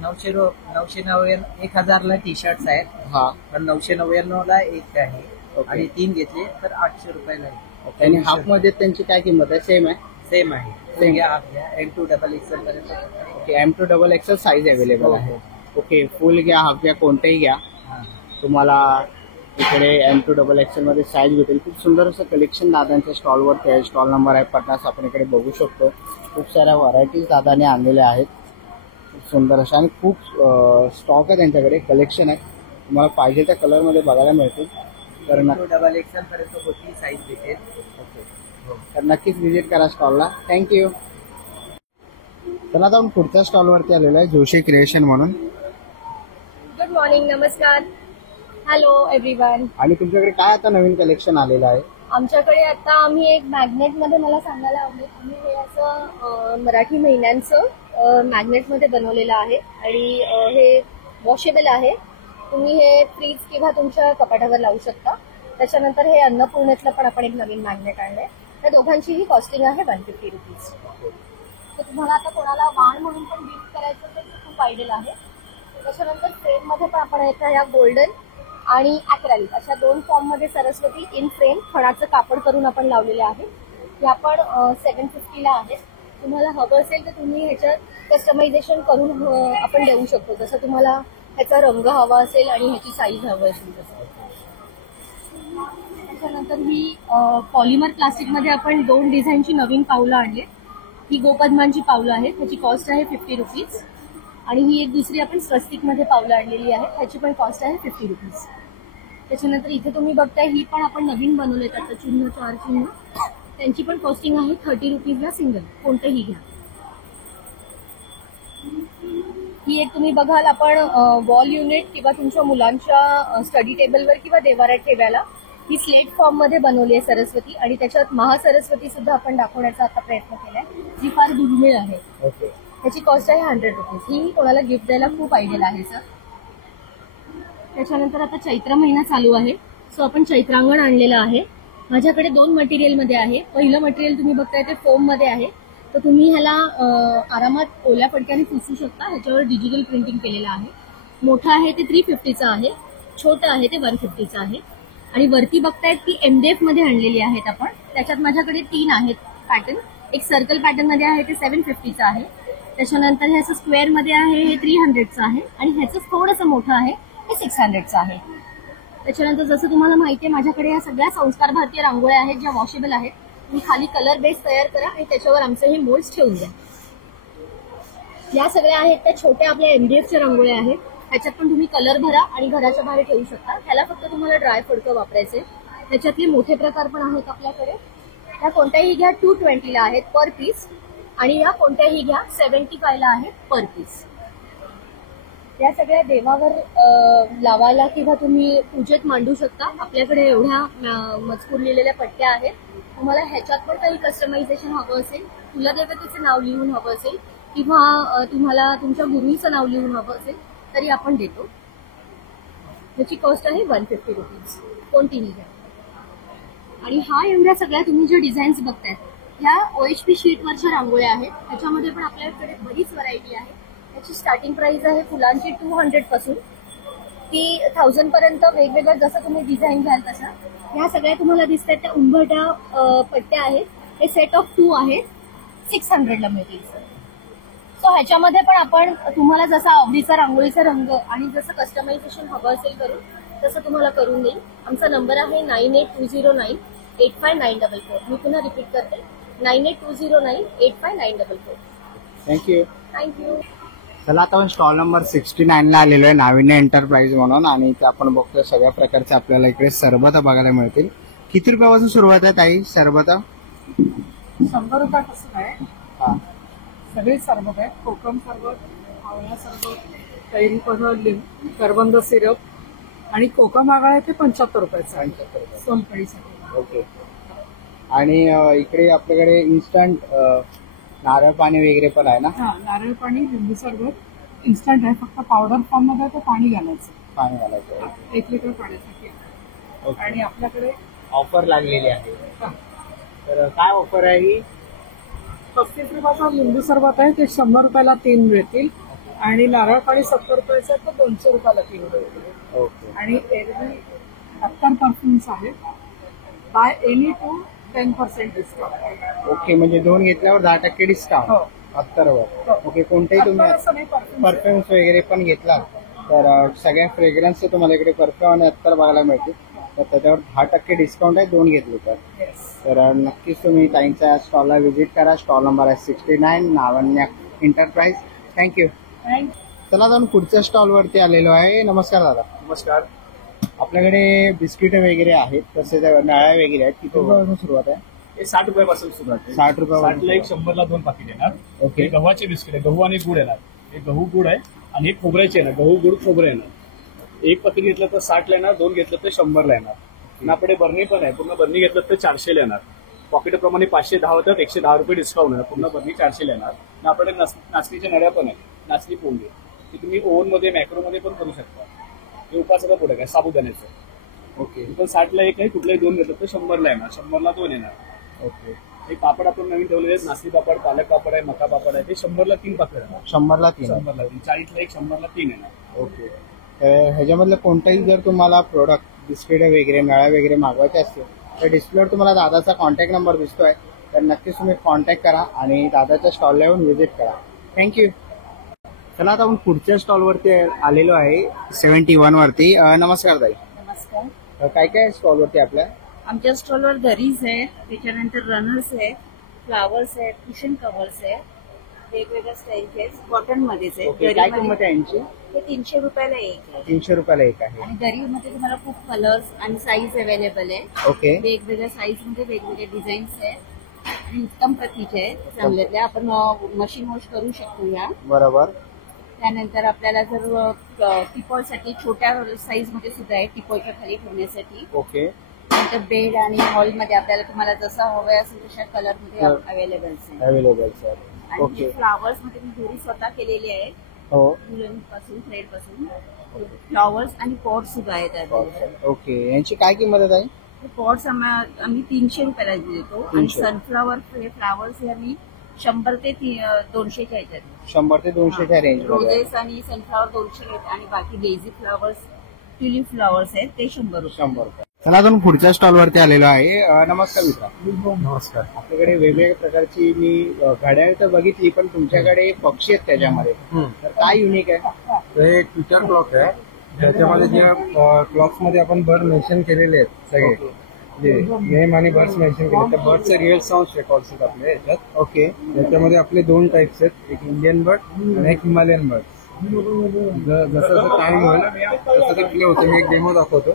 999 1000ला टी शर्ट्स आहेत. हा. पण 999ला एक आहे आणि 3 घेतले तर 800 रुपयाला आहे. आणि हाफ मध्ये त्यांची काय किंमत आहे? सेम आहे. सेम आहे. Same. घ्या हाफ घ्या M2XXL पर्यंत. ओके, M2XXL साईज अवेलेबल आहे. ओके, फुल घ्या हाफ घ्या कोणतेही घ्या, तुम्हाला इकडे M2XXL मध्ये साईज भेटेल. खूप सुंदर असं कलेक्शन दादांच्या स्टॉलवरती आहे. स्टॉल नंबर आहे 50. आपण इकडे बघू शकतो. खूप साऱ्या व्हरायटीज दादाने आणलेल्या आहेत. खूप सुंदर असं आणि खूप स्टॉक आहे त्यांच्याकडे, कलेक्शन आहे. तुम्हाला पाहिजे त्या कलर मध्ये बघायला मिळतील. तर M2XXL पर्यंत कोणती साईज भेटेल. तर नक्कीच व्हिजिट करा स्टॉलला. थँक्यू. चला आता आपण पुढच्या स्टॉलवरती आलेलो आहे, जोशी क्रिएशन म्हणून. गुड मॉर्निंग, नमस्कार, हॅलो एव्हरीवन. आणि तुमच्याकडे काय आता नवीन कलेक्शन आलेलं आहे? आमच्याकडे आता आम्ही एक मॅग्नेटमध्ये, मला सांगायला आवडेल, आम्ही हे असं मराठी महिन्यांचं मॅग्नेटमध्ये बनवलेलं आहे आणि हे वॉशेबल आहे. तुम्ही हे फ्रीज किंवा तुमच्या कपाटावर लावू शकता. त्याच्यानंतर हे अन्नपूर्णेतलं पण आपण एक नवीन मॅग्नेट आणलंय. त्या दोघांचीही कॉस्टिंग आहे 150 रुपीज. तर तुम्हाला आता कोणाला वाण म्हणून पण गिफ्ट करायचं असेल तर खूप आयडियल आहे. त्याच्यानंतर फ्रेममध्ये पण आपण येत्या ह्या गोल्डन आणि ॲक्रेलिक अशा 2 फॉर्ममध्ये सरस्वती इन फ्रेम खणाचं कापड करून आपण लावलेले आहे. या पण 750ला आहे. तुम्हाला हवं असेल तर तुम्ही ह्याच्यात कस्टमायझेशन करून आपण देऊ शकतो. जसं तुम्हाला ह्याचा रंग हवा असेल आणि ह्याची साईज हवं असेल तसं. त्याच्यानंतर ही पॉलिमर प्लास्टिकमध्ये आपण 2 डिझाईनची नवीन पावलं आणली. ही गोपद्मांची पावलं आहेत, ह्याची कॉस्ट आहे 50 रुपीज. आणि ही एक दुसरी आपण स्वस्तिकमध्ये पावलं आणलेली आहे, ह्याची पण कॉस्ट आहे 50 रुपीज. त्याच्यानंतर इथे तुम्ही बघताय ही पण आपण नवीन बनवलेत आता चिन्ह, 4 चिन्ह, त्यांची पण कॉस्टिंग आहे 30 रुपीजला सिंगल, कोणतंही घ्या. ही एक तुम्ही बघाल आपण वॉल युनिट किंवा तुमच्या मुलांच्या स्टडी टेबलवर किंवा देवाऱ्यात ठेवायला. ही स्लेट फॉर्म मध्ये बनवली आहे सरस्वती आणि त्याच्यात महासरस्वती सुद्धा आपण दाखवण्याचा आता प्रयत्न केलाय, जी फार दुर्मिळ आहे. त्याची कॉस्ट आहे 100 रुपीज. ही कोणाला गिफ्ट द्यायला खूप आयडियल आहे सर. त्याच्यानंतर आता चैत्र महिना चालू आहे, सो आपण चैत्रांगण आणलेलं आहे. माझ्याकडे 2 मटेरियलमध्ये आहे. पहिलं मटेरियल तुम्ही बघताय ते फोम मध्ये आहे. तर तुम्ही ह्याला आरामात ओल्या फडक्याने पुसू शकता. ह्याच्यावर डिजिटल प्रिंटिंग केलेलं आहे. मोठं आहे ते 350चं आहे, छोटं आहे ते 150चं आहे. आणि वरती बघतायत की MDF मध्ये आणलेली आहेत आपण. त्याच्यात माझ्याकडे 3 आहेत पॅटर्न. एक सर्कल पॅटर्न मध्ये आहे ते 750चं आहे. त्याच्यानंतर हे असं स्क्वेअर मध्ये आहे हे 300चं आहे आणि ह्याचं थोडंसं मोठं आहे हे 600चं आहे. त्याच्यानंतर जसं तुम्हाला माहिती आहे माझ्याकडे या सगळ्या संस्कार भारतीय रांगोळ्या आहेत ज्या वॉशेबल आहेत. तुम्ही खाली कलर बेस तयार करा आणि त्याच्यावर आमचे हे मोल्ड्स ठेवून द्या. या सगळ्या आहेत त्या छोट्या आपल्या MDFच्या रांगोळ्या आहेत. ह्याच्यात पण तुम्ही कलर भरा आणि घराच्या बाहेर ठेवू शकता. त्याला फक्त तुम्हाला ड्राय फडकं वापरायचे. त्याच्यातले मोठे प्रकार पण आहेत आपल्याकडे. त्या कोणत्याही घ्या 220ला आहेत पर पीस आणि या कोणत्याही घ्या 75ला आहेत पर पीस. या सगळ्या देवावर लावायला किंवा तुम्ही पूजेत मांडू शकता. आपल्याकडे एवढ्या मजकूर लिहिलेल्या पट्ट्या आहेत. तुम्हाला ह्याच्यात पण काही कस्टमायझेशन हवं असेल, कुलदेवतेचं नाव लिहून हवं असेल किंवा तुम्हाला तुमच्या गुरूंचं नाव लिहून हवं असेल तरी आपण देतो. त्याची कॉस्ट आहे 150 रुपीज, कोणतीही घ्या. आणि हा एवढ्या सगळ्या तुम्ही ज्या डिझाईन्स बघतायत ह्या OHP शीटवरच्या रांगोळ्या आहेत. त्याच्यामध्ये पण आपल्याकडे बरीच व्हरायटी आहे. त्याची स्टार्टिंग प्राइस आहे फुलांची 200 पासून ती 1000 पर्यंत. वेगवेगळं जसं तुम्ही डिझाईन घ्याल तशा. ह्या सगळ्या तुम्हाला दिसतात त्या उंबरठ्या पट्ट्या आहेत. हे सेट ऑफ 2 आहेत, 600ला मिळतील. सो ह्याच्यामध्ये पण आपण तुम्हाला जसा आवडीचा रांगोळीचा रंग आणि जसं कस्टमायझेशन हवं असेल करून तसं तुम्हाला करून देईल. आमचा नंबर आहे 9820985944. मी पुन्हा रिपीट करते 9820985944. थँक्यू. थँक्यू. चला आता आपण स्टॉल नंबर 69ला आलेलो आहे, नाविन्य एंटरप्राइज म्हणून. आणि ते आपण बघतोय सगळ्या प्रकारचे आपल्याला इकडे सरबत बघायला मिळतील. किती रुपयापासून सुरुवात आहे ताई सरबत? 100 रुपयापासून आहे. हा, सगळी सरबत आहे. कोकम सरबत, आवळा सरबत, कैरी पदार्थ, करवंद सिरप आणि कोकम आगळा ते 75 रुपयाचं आहे सोलकढीसाठी. ओके. आणि इकडे आपल्याकडे इन्स्टंट नारळ पाणी वगैरे पण आहे ना? हा, नारळ पाणी, लिंबू सरबत इन्स्टंट आहे. फक्त पावडर फॉर्म मध्ये ते पाणी घालायचं. 1 लिटर पाण्यासाठी. आणि आपल्याकडे ऑफर लागलेली आहे. तर काय ऑफर आहे ही? 35 रुपयाचा लिंबू सरबत आहे ते 100 रुपयाला 3 मिळतील. आणि नारळ पाणी 70 रुपयाचं आहे, तर 200 रुपयाला किलो आहे. ओके आणि एरवी अत्तर परफ्युम्स आहेत. By any 10% discount. ओके, म्हणजे 2 घेतल्यावर 10% डिस्काउंट हो. अत्तरवर. ओके, कोणतेही तुम्ही असं नाही, परफ्युम्स परफ्युम्स वगैरे पण घेतला तर सगळ्या फ्रेग्रन्सचे तुम्हाला इकडे परफ्यूम आणि अत्तर बघायला मिळतील. तर त्याच्यावर 10% डिस्काउंट आहे 2 घेतले तर. तर नक्कीच तुम्ही ताईंच्या स्टॉलला व्हिजिट करा. स्टॉल नंबर आहे 69, नावन्या एंटरप्राइज. थँक्यू. चला जाऊन पुढच्या स्टॉल वरती आलेलो आहे. नमस्कार दादा. नमस्कार. आपल्याकडे बिस्किट वगैरे आहेत, तसेच नळ्या वगैरे आहेत. किती रुपयापासून सुरुवात आहे? हे 60 रुपयापासून सुरू आहे. 60 रुपयापासून. 60 ला एक, 100 ला 2 पाकिट येणार. ओके. हे गव्हाचे बिस्किट आहे, गहू आणि गुड येणार. हे गहू गुड आहे आणि एक खोबऱ्याचे येणार, गहू गुड खोबरं येणार. एक पाकिट घेतलं तर 60 ला येणार, 2 घेतलं तर 100 ला येणार. आणि आपल्याकडे बर्नी पण आहे, पूर्ण बर्नी घेतलं तर 400 ला येणार. पॉकेटप्रमाणे 510 होतात, 110 रुपये डिस्काउंट आहे. पूर्ण बर्नी 400 ला येणार. आणि आपल्याकडे नाचणीच्या नळ्या पण आहेत, नाचणी पोंगे. ती तुम्ही ओव्हन मध्ये मॅक्रो मध्ये पण करू शकता. हे उपासाचा प्रोडक्ट आहे साबुदाण्याचं. ओके. पण 60 ला एक आहे, कुठलाही 2 घेतलं तर 100 ला येणार, 100 ला 2 येणार. ओके. हे पापड आपण नवीन ठेवलेले आहेत, नाचणी पापड, पालक पापड आहे, मका पापड आहे. ते 100 ला 3 पापड येणार. 100 ला 3. 100 ला 3, 40 ला एक, 100 ला 3 येणार. ओके. तर ह्याच्यामधलं कोणताही जर तुम्हाला प्रोडक्ट बिस्किट वगैरे नळ्या वगैरे मागवायचे असतील तर डिस्प्लेवर तुम्हाला दादाचा कॉन्टॅक्ट नंबर दिसतोय. तर नक्कीच तुम्ही कॉन्टॅक्ट करा आणि दादाच्या स्टॉलला येऊन व्हिजिट करा. थँक्यू. चला आता आपण पुढच्या स्टॉलवरती आलेलो आहे 71 वरती. नमस्कार ताई. नमस्कार. काय काय स्टॉलवरती आपल्या? आमच्या स्टॉलवर दरीज आहे, त्याच्यानंतर रनर्स आहे, फ्लावर्स आहेत, कुशन कव्हर्स आहे, वेगवेगळ्या स्टाईलचे आहेत, कॉटन मध्येच आहे. ओके. काय किंमत आहे यांची? हे 300 रुपयाला एक आहे. 300 रुपयाला एक आहे. आणि दरीमध्ये तुम्हाला खूप कलर्स आणि साईज अवेलेबल आहे. ओके. वेगवेगळ्या साईज मध्ये वेगवेगळे डिझाईन्स आहे आणि उत्तम प्रतीचे आहे, चांगल्यातल्या. आपण मशीन वॉश करू शकतो या. बरोबर. त्यानंतर आपल्याला जर टिपॉयसाठी छोट्या साईज मध्ये सुद्धा आहे, टिपॉयच्या खाली ठेवण्यासाठी. ओके. नंतर बेड आणि हॉलमध्ये आपल्याला तुम्हाला जसा हवं असेल तशा कलर मध्ये अवेलेबल आहे. Available sir. आणि ओके. फ्लावर्स मध्ये मी घरी स्वतः केलेले आहेत, हो. वुलन पासून, थ्रेड पासून. फ्लॉवर्स आणि पॉट्स सुद्धा आहेत. ओके. यांची काय किंमत आहे ताई? पॉट्स आम्ही 300 रुपयाला देतो. आणि सनफ्लॉवर फ्लावर्स हे आम्ही 100 ते 200च्या ह्याच्यात. 100 ते 200च्या रेंज. रोजेस आणि सनफ्लॉवर 200 आहेत आणि बाकी डेझी फ्लावर्स, ट्युलिप फ्लावर्स आहेत ते 100 रुपये. 100 रुपये. चला अजून पुढच्या स्टॉलवरती आलेलो आहे. नमस्कार मित्रा. नमस्कार. आपल्याकडे वेगवेगळ्या प्रकारची मी घड्याळ तर बघितली, पण तुमच्याकडे पक्षी आहेत त्याच्यामध्ये. तर काय युनिक आहे? ते ट्विटर क्लॉक आहे, त्याच्यामध्ये जे क्लॉक्स मध्ये आपण बर्ड मेन्शन केलेले आहेत सगळे, जे नेम आणि बर्ड्स मेन्शन केले, त्या बर्डचे रिअल साऊंड रेकॉर्ड्स आहेत आपल्या याच्यात. ओके. त्याच्यामध्ये आपले 2 टाईप्स आहेत, एक इंडियन बर्ड आणि एक हिमालयन बर्ड. जसं जसं टाइम होईल तसं ते प्ले होतं. मी एक डेमो दाखवतो.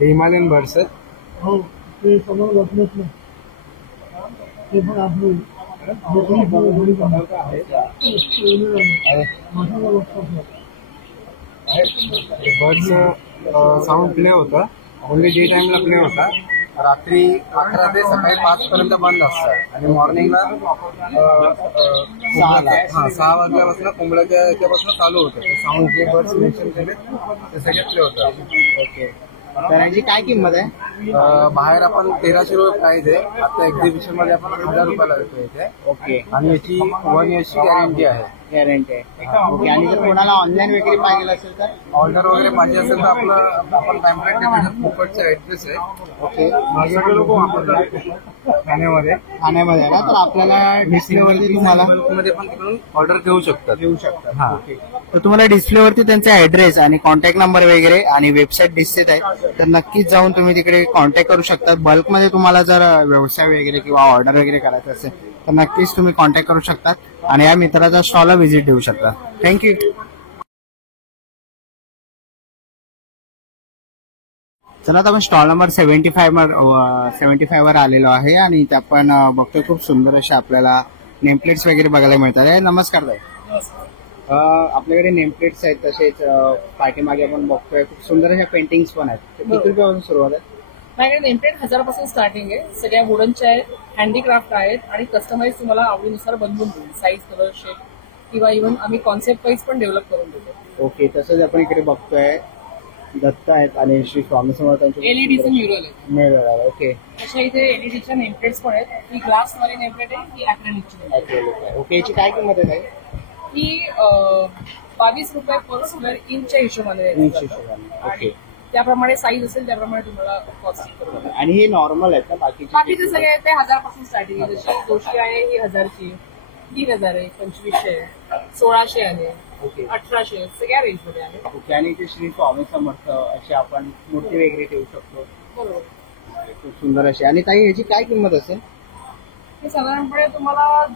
हे हिमालयन बर्ड्स आहेत. बर्ड्स साऊंड प्ले होतं, ओनली डे टाइमला प्ले होता. रात्री 11 ते सकाळी 5 पर्यंत बंद असतात आणि मॉर्निंगला 6 वाजल्यापासून कोंबड्याच्या याच्यापासून चालू होतं. ते साऊंड जे बर्ड्स मेन्शन केले ते सगळे प्ले होतात. ओके. तर यांची काय किंमत आहे? बाहेर आपण 1300 रुपये प्राइस आहे. आता एक्झिबिशन मध्ये आपण 1000 रुपयाला देतो इथे. ओके. आणि याची 1 इयर्सची गॅरंटी आहे. गॅरंटी आहे. ओके. आणि जर कोणाला ऑनलाईन वगैरे पाहिजे असेल तर? ऑर्डर वगैरे पाहिजे असेल तर आपण पॅम्पलेट देतो. फुकटचा ऍड्रेस आहे. ओके. सगळे लोक वापरतात ठाण्यामध्ये. ठाण्यामध्ये ना, तर आपल्याला डिस्प्लेवरती तुम्हाला मध्ये पण तिकडून ऑर्डर घेऊ शकतात. हा. तर तुम्हाला डिस्प्लेवरती त्यांचा ऍड्रेस आणि कॉन्टॅक्ट नंबर वगैरे आणि वेबसाईट दिसत आहे, तर नक्कीच जाऊन तुम्ही तिकडे कॉन्टॅक्ट करू शकता. बल्कमध्ये तुम्हाला जर व्यवसाय वगैरे किंवा ऑर्डर वगैरे करायचं असेल तर नक्कीच तुम्ही कॉन्टॅक्ट करू शकता आणि या मित्राच्या स्टॉलला व्हिजिट देऊ शकता. थँक्यू. चला आता आपण स्टॉल नंबर 75 वर आलेलो आहे आणि त्या पण बघतोय खूप सुंदर असे आपल्याला नेमप्लेट्स वगैरे बघायला मिळतात. नमस्कार ताई. आपल्याकडे नेमप्लेट्स आहेत, तसेच पाठीमागे आपण बघतोय खूप सुंदर अशा पेंटिंग्स पण आहेत. किती रुपयापासून सुरुवात आहे? माझ्याकडे नेमप्लेट 1000 पासून स्टार्टिंग आहे. सगळ्या वुडनच्या आहेत, हँडीक्राफ्ट आहेत आणि कस्टमाइज तुम्हाला आवडीनुसार बनवून देईल. साईज, कलर, शेप किंवा इव्हन आम्ही कॉन्सेप्ट वाईज पण डेव्हलप करून देतो. ओके. तसंच आपण इकडे बघतोय दत्त आहेत आणि श्री स्वामी समर्थांचे एलईडीचं म्युरल आहे. मिळालं आहे. ओके तशा इथे एलईडीच्या नेमप्लेट्स पण आहेत. ही ग्लास वाली नेमप्लेट आहे, ही ॲक्रेलिकची. ओके याची काय किंमत आहे? ही 22 रुपये पर स्क्वेअर इंचच्या हिशोबाने इंच जातं. हिशोबाने. आणि ओके त्याप्रमाणे साईज असेल त्याप्रमाणे तुम्हाला कॉस्ट करू. आणि हे नॉर्मल आहेत ना बाकीचे? बाकीचे सगळे ते 1000 पासून स्टार्टिंग आहे. जशी दोशी आहे ही 1000ची, 3000 आहे, 2500 आहे, 1600 आहे, ओके 1800 सगळ्या रेंज मध्ये आहे. ओके आणि ते श्री स्वामी समर्थ अशी आपण मूर्ती वगैरे ठेवू शकतो. बरोबर. खूप सुंदर अशी. आणि ताई याची काय किंमत असेल? हे साधारणपणे तुम्हाला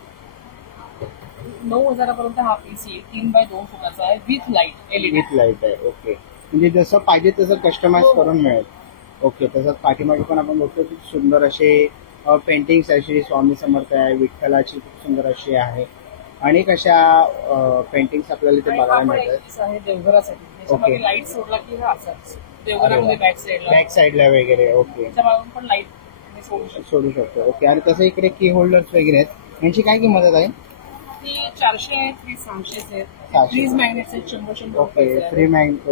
9000 पर्यंत हा पीस येईल. 3x2 फुटाचा आहे with light LED. With light आहे. ओके म्हणजे जसं पाहिजे तसं कस्टमाइज करून मिळेल. ओके तसंच पाठीमागे पण आपण बघतो खूप सुंदर असे पेंटिंग्स आहे. श्री स्वामी समर्थ आहे, विठ्ठलाची खूप सुंदर अशी आहे. अनेक अशा पेंटिंग्स आपल्याला इथे बघायला मिळतात. आहे देवघरासाठी. त्याच्यामध्ये लाईट सोडला की हा असाच देवघरामध्ये बॅक साईडला वगैरे. ओके त्याच्यामागून पण लाईट सोडू शकतो. ओके आणि तसं इकडे की होल्डर्स वगैरे आहेत. यांची काय किंमत आहे? ती 400 आहेत, ती 600 आहेत. 600. फ्रीज मॅग्नेट्स आहेत 100 ओके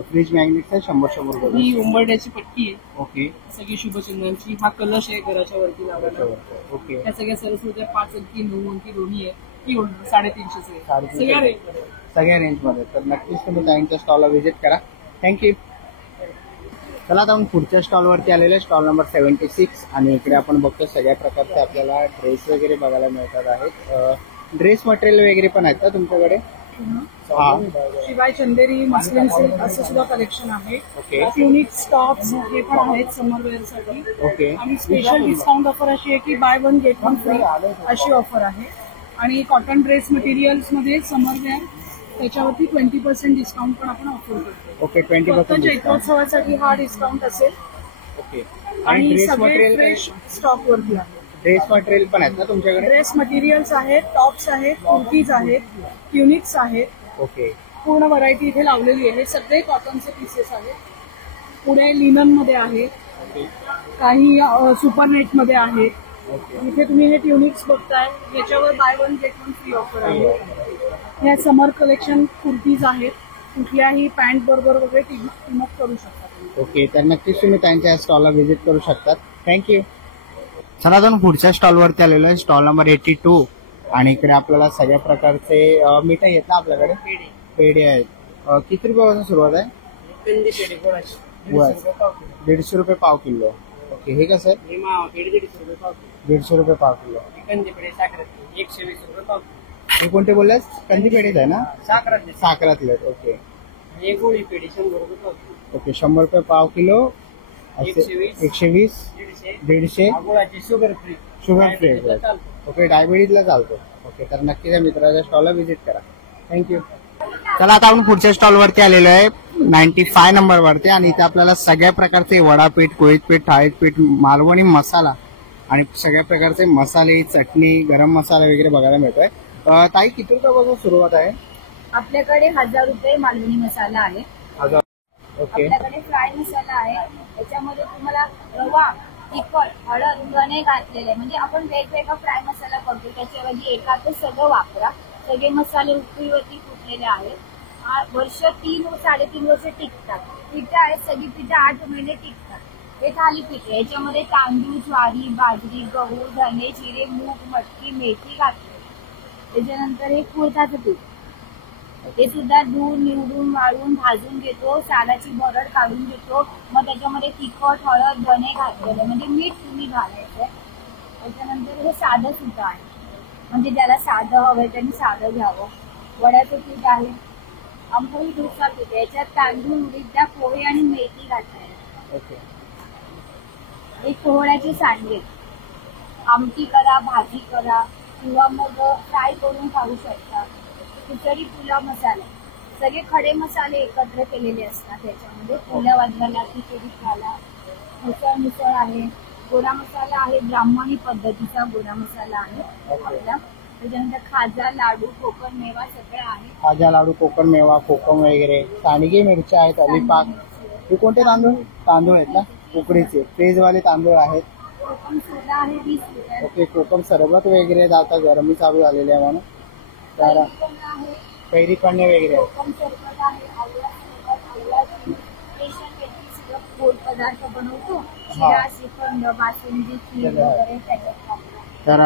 फ्रीज मॅग्नेट 100 रुपये. ही उंबरड्याची पट्टी आहे ओके सगळी शुभचिन्हांची. हा कलश आहे घराच्या वरती लावायला. ओके त्या सगळ्या सरस्वत्या 5 अंकी 9 अंकी दोन्ही आहे. ती 350 आहे. 350. सगळ्या रेंजमध्ये. सगळ्या रेंजमध्ये. तर नक्कीच तुम्ही ताईंच्या स्टॉलला व्हिजिट करा. थँक्यू. चला आता आपण पुढच्या स्टॉलवरती आलेले स्टॉल नंबर 76 आणि इकडे आपण बघतो सगळ्या प्रकारचे आपल्याला ड्रेस वगैरे बघायला मिळतात आहेत. ड्रेस मटेरियल वगैरे पण आहेत का तुमच्याकडे? शिवाय चंदेरी मस्लिन सिल्क असं सुद्धा कलेक्शन आहे. ओके युनिक स्टॉक्स हे पण आहेत समर वेअर साठी. ओके आणि स्पेशल डिस्काउंट ऑफर अशी आहे की बाय 1 गेट 1 फ्री अशी ऑफर आहे. आणि कॉटन ड्रेस मटेरियल्स मध्ये समर वेअर त्याच्यावरती 20% डिस्काउंट पण आपण ऑफर करतो. ओके 20% चैत्रोत्सवासाठी हा डिस्काउंट असेल. ओके आणि सगळे फ्रेश स्टॉक वरती आहे. ड्रेस मटेरियल पण आहेत ना तुमच्याकडे? ड्रेस मटेरियल्स आहेत, टॉप्स आहेत, कुर्तीज आहेत, ट्युनिक्स आहेत. ओके पूर्ण व्हरायटी इथे लावलेली आहे. सगळे कॉटनचे पीसेस आहेत. पुढे लिनन मध्ये आहे, काही सुपरनेट मध्ये आहे. इथे तुम्ही हे ट्युनिक्स बघताय याच्यावर बाय 1 गेट 1 फ्री ऑफर आहे. ह्या समर कलेक्शन कुर्तीज आहेत. कुठल्याही पॅन्ट बरोबर वगैरे किंमत करू शकता. ओके तर नक्कीच तुम्ही त्यांच्या स्टॉलला व्हिजिट करू शकतात. थँक्यू. चला जाऊन पुढच्या स्टॉलवरती आलेलो आहे स्टॉल नंबर 82 आणि इकडे आपल्याला सगळ्या प्रकारचे मिठाई आहेत ना आपल्याकडे? पेढे आहेत. किती रुपयापासून सुरुवात आहे? 150 रुपये पाव किलो. ओके हे कसं आहे? 150 रुपये पाव किलो. 120 रुपये पाव. हे कोणते बोललास? कंदी पेढेच आहे ना? साखरातले. ओके गोळी पेढी 100 रुपये पाव. ओके 100 रुपये पाव किलो. 120 150 sugar free. Sugar free. Okay डायबिटीजला चालतो. ओके तर नक्कीच या मित्राच्या स्टॉलला व्हिजिट करा. थँक्यू. चला आता आपण पुढच्या स्टॉलवरती आलेलो आहे 95 नंबरवरती आणि इथे आपल्याला सगळ्या प्रकारचे वडापीठ, कोळीत पीठ, थाळीत पीठ, मालवणी मसाला आणि सगळ्या प्रकारचे मसाले, चटणी, गरम मसाला वगैरे बघायला मिळतोय. ताई किती रुपयापासून सुरुवात आहे? आपल्याकडे 1000 रुपये मालवणी मसाला आहे. 1000. ओके आपल्याकडे फ्राय मसाला आहे. त्याच्यामध्ये तुम्हाला रवा, तिखट, हळद, धणे घातलेले म्हणजे आपण वेगवेगळा फ्राय मसाला करतो. त्याच्याऐवजी एकातच सगळं वापरा. सगळे मसाले उकळीवरती फुटलेले आहेत. वर्ष 3-3.5 वर्ष टिकतात. पिठं आहेत सगळी पिठं 8 महिने टिकतात. हे थालीपीठ आहे. याच्यामध्ये तांदूळ, ज्वारी, बाजरी, गहू, धणे, जिरे, मूग, मटकी, मेथी घातली. त्याच्यानंतर हे कुळथाचं पीठ. हे सुद्धा धुवून, निवडून, वाळून, भाजून घेतो. सालाची भरड काढून घेतो. मग त्याच्यामध्ये तिखट, हळद, धणे घातलेलं म्हणजे मीठ तुम्ही घालायचं. त्याच्यानंतर हे साधं सुद्धा आहे म्हणजे ज्याला साधं हवंय त्यांनी साधं घ्यावं. वड्याचं पीठ आहे. आंबोळी डोसा पीठ. याच्यात तांदूळ, उडीद, पोहे आणि मेथी घातली. हे कोहळ्याचे सांडगे. आमटी करा, भाजी करा किंवा मग फ्राय करून खाऊ शकता. खिचडी, पुलाव मसाला सगळे खडे मसाले एकत्र केलेले असतात. त्याच्यामध्ये पुलाव झाला, खिचडी झाला, मिसळ आहे, गोडा मसाला आहे, ब्राह्मणी पद्धतीचा गोडा मसाला आहे आपला. त्याच्यानंतर खाजा, लाडू, कोकण मेवा सगळं आहे. खाजा, लाडू, कोकण मेवा, कोकम वगैरे, सांडगे, मिरच्या आहेत, अलिपाक. हे कोणते तांदूळ? तांदूळ आहेत ना उकडीचे पेजवाले तांदूळ आहेत. कोकम सोडा आहे 20 रुपये. ओके कोकम सरबत वगैरे आता गरमी चालू झालेली आहे म्हणून तर कैरी पन्ने वगैरे कोकम सरबत आहे, आवळा सरबत, आवळा स्पेशल गोड पदार्थ बनवतो, शिरा, श्रीखंड, बासुंदी, खीर वगैरे त्याच्यात. तर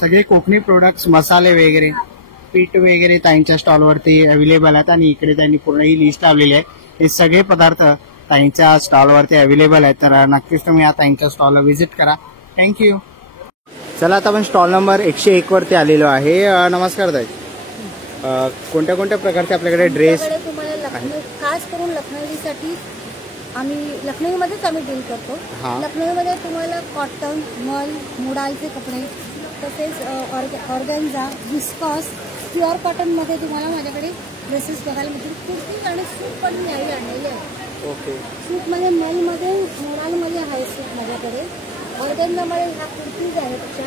सगळे कोकणी प्रोडक्ट्स, मसाले वगैरे, पीठ वगैरे ताईंच्या स्टॉलवरती अवेलेबल आहेत आणि इकडे त्यांनी पूर्ण ही लिस्ट लावलेली आहे. हे सगळे पदार्थ ताईंच्या स्टॉलवरती अवेलेबल आहेत. तर नक्कीच तुम्ही या ताईंच्या स्टॉलला व्हिजिट करा. थँक्यू. चला आता आपण स्टॉल नंबर 101 वरती आलेलो आहे. नमस्कार ताई. कोणत्या कोणत्या प्रकारचे आपल्याकडे ड्रेस? तुम्हाला लखनऊ, खास करून लखनऊसाठी आम्ही लखनऊमध्येच आम्ही डील करतो. लखनऊमध्ये तुम्हाला कॉटन, मल, मुडालचे कपडे, तसेच ऑर्गॅन्झा, विस्कॉस, प्युअर कॉटनमध्ये तुम्हाला माझ्याकडे ड्रेसेस बघायला मिळतील. कुर्तीज आणि सूट पण मी आणलेले आहे. ओके. सूटमध्ये मलमध्ये, मुडालमध्ये आहे सूट माझ्याकडे. ऑर्गॅन्झामध्ये ह्या कुर्तीज आहेत, त्या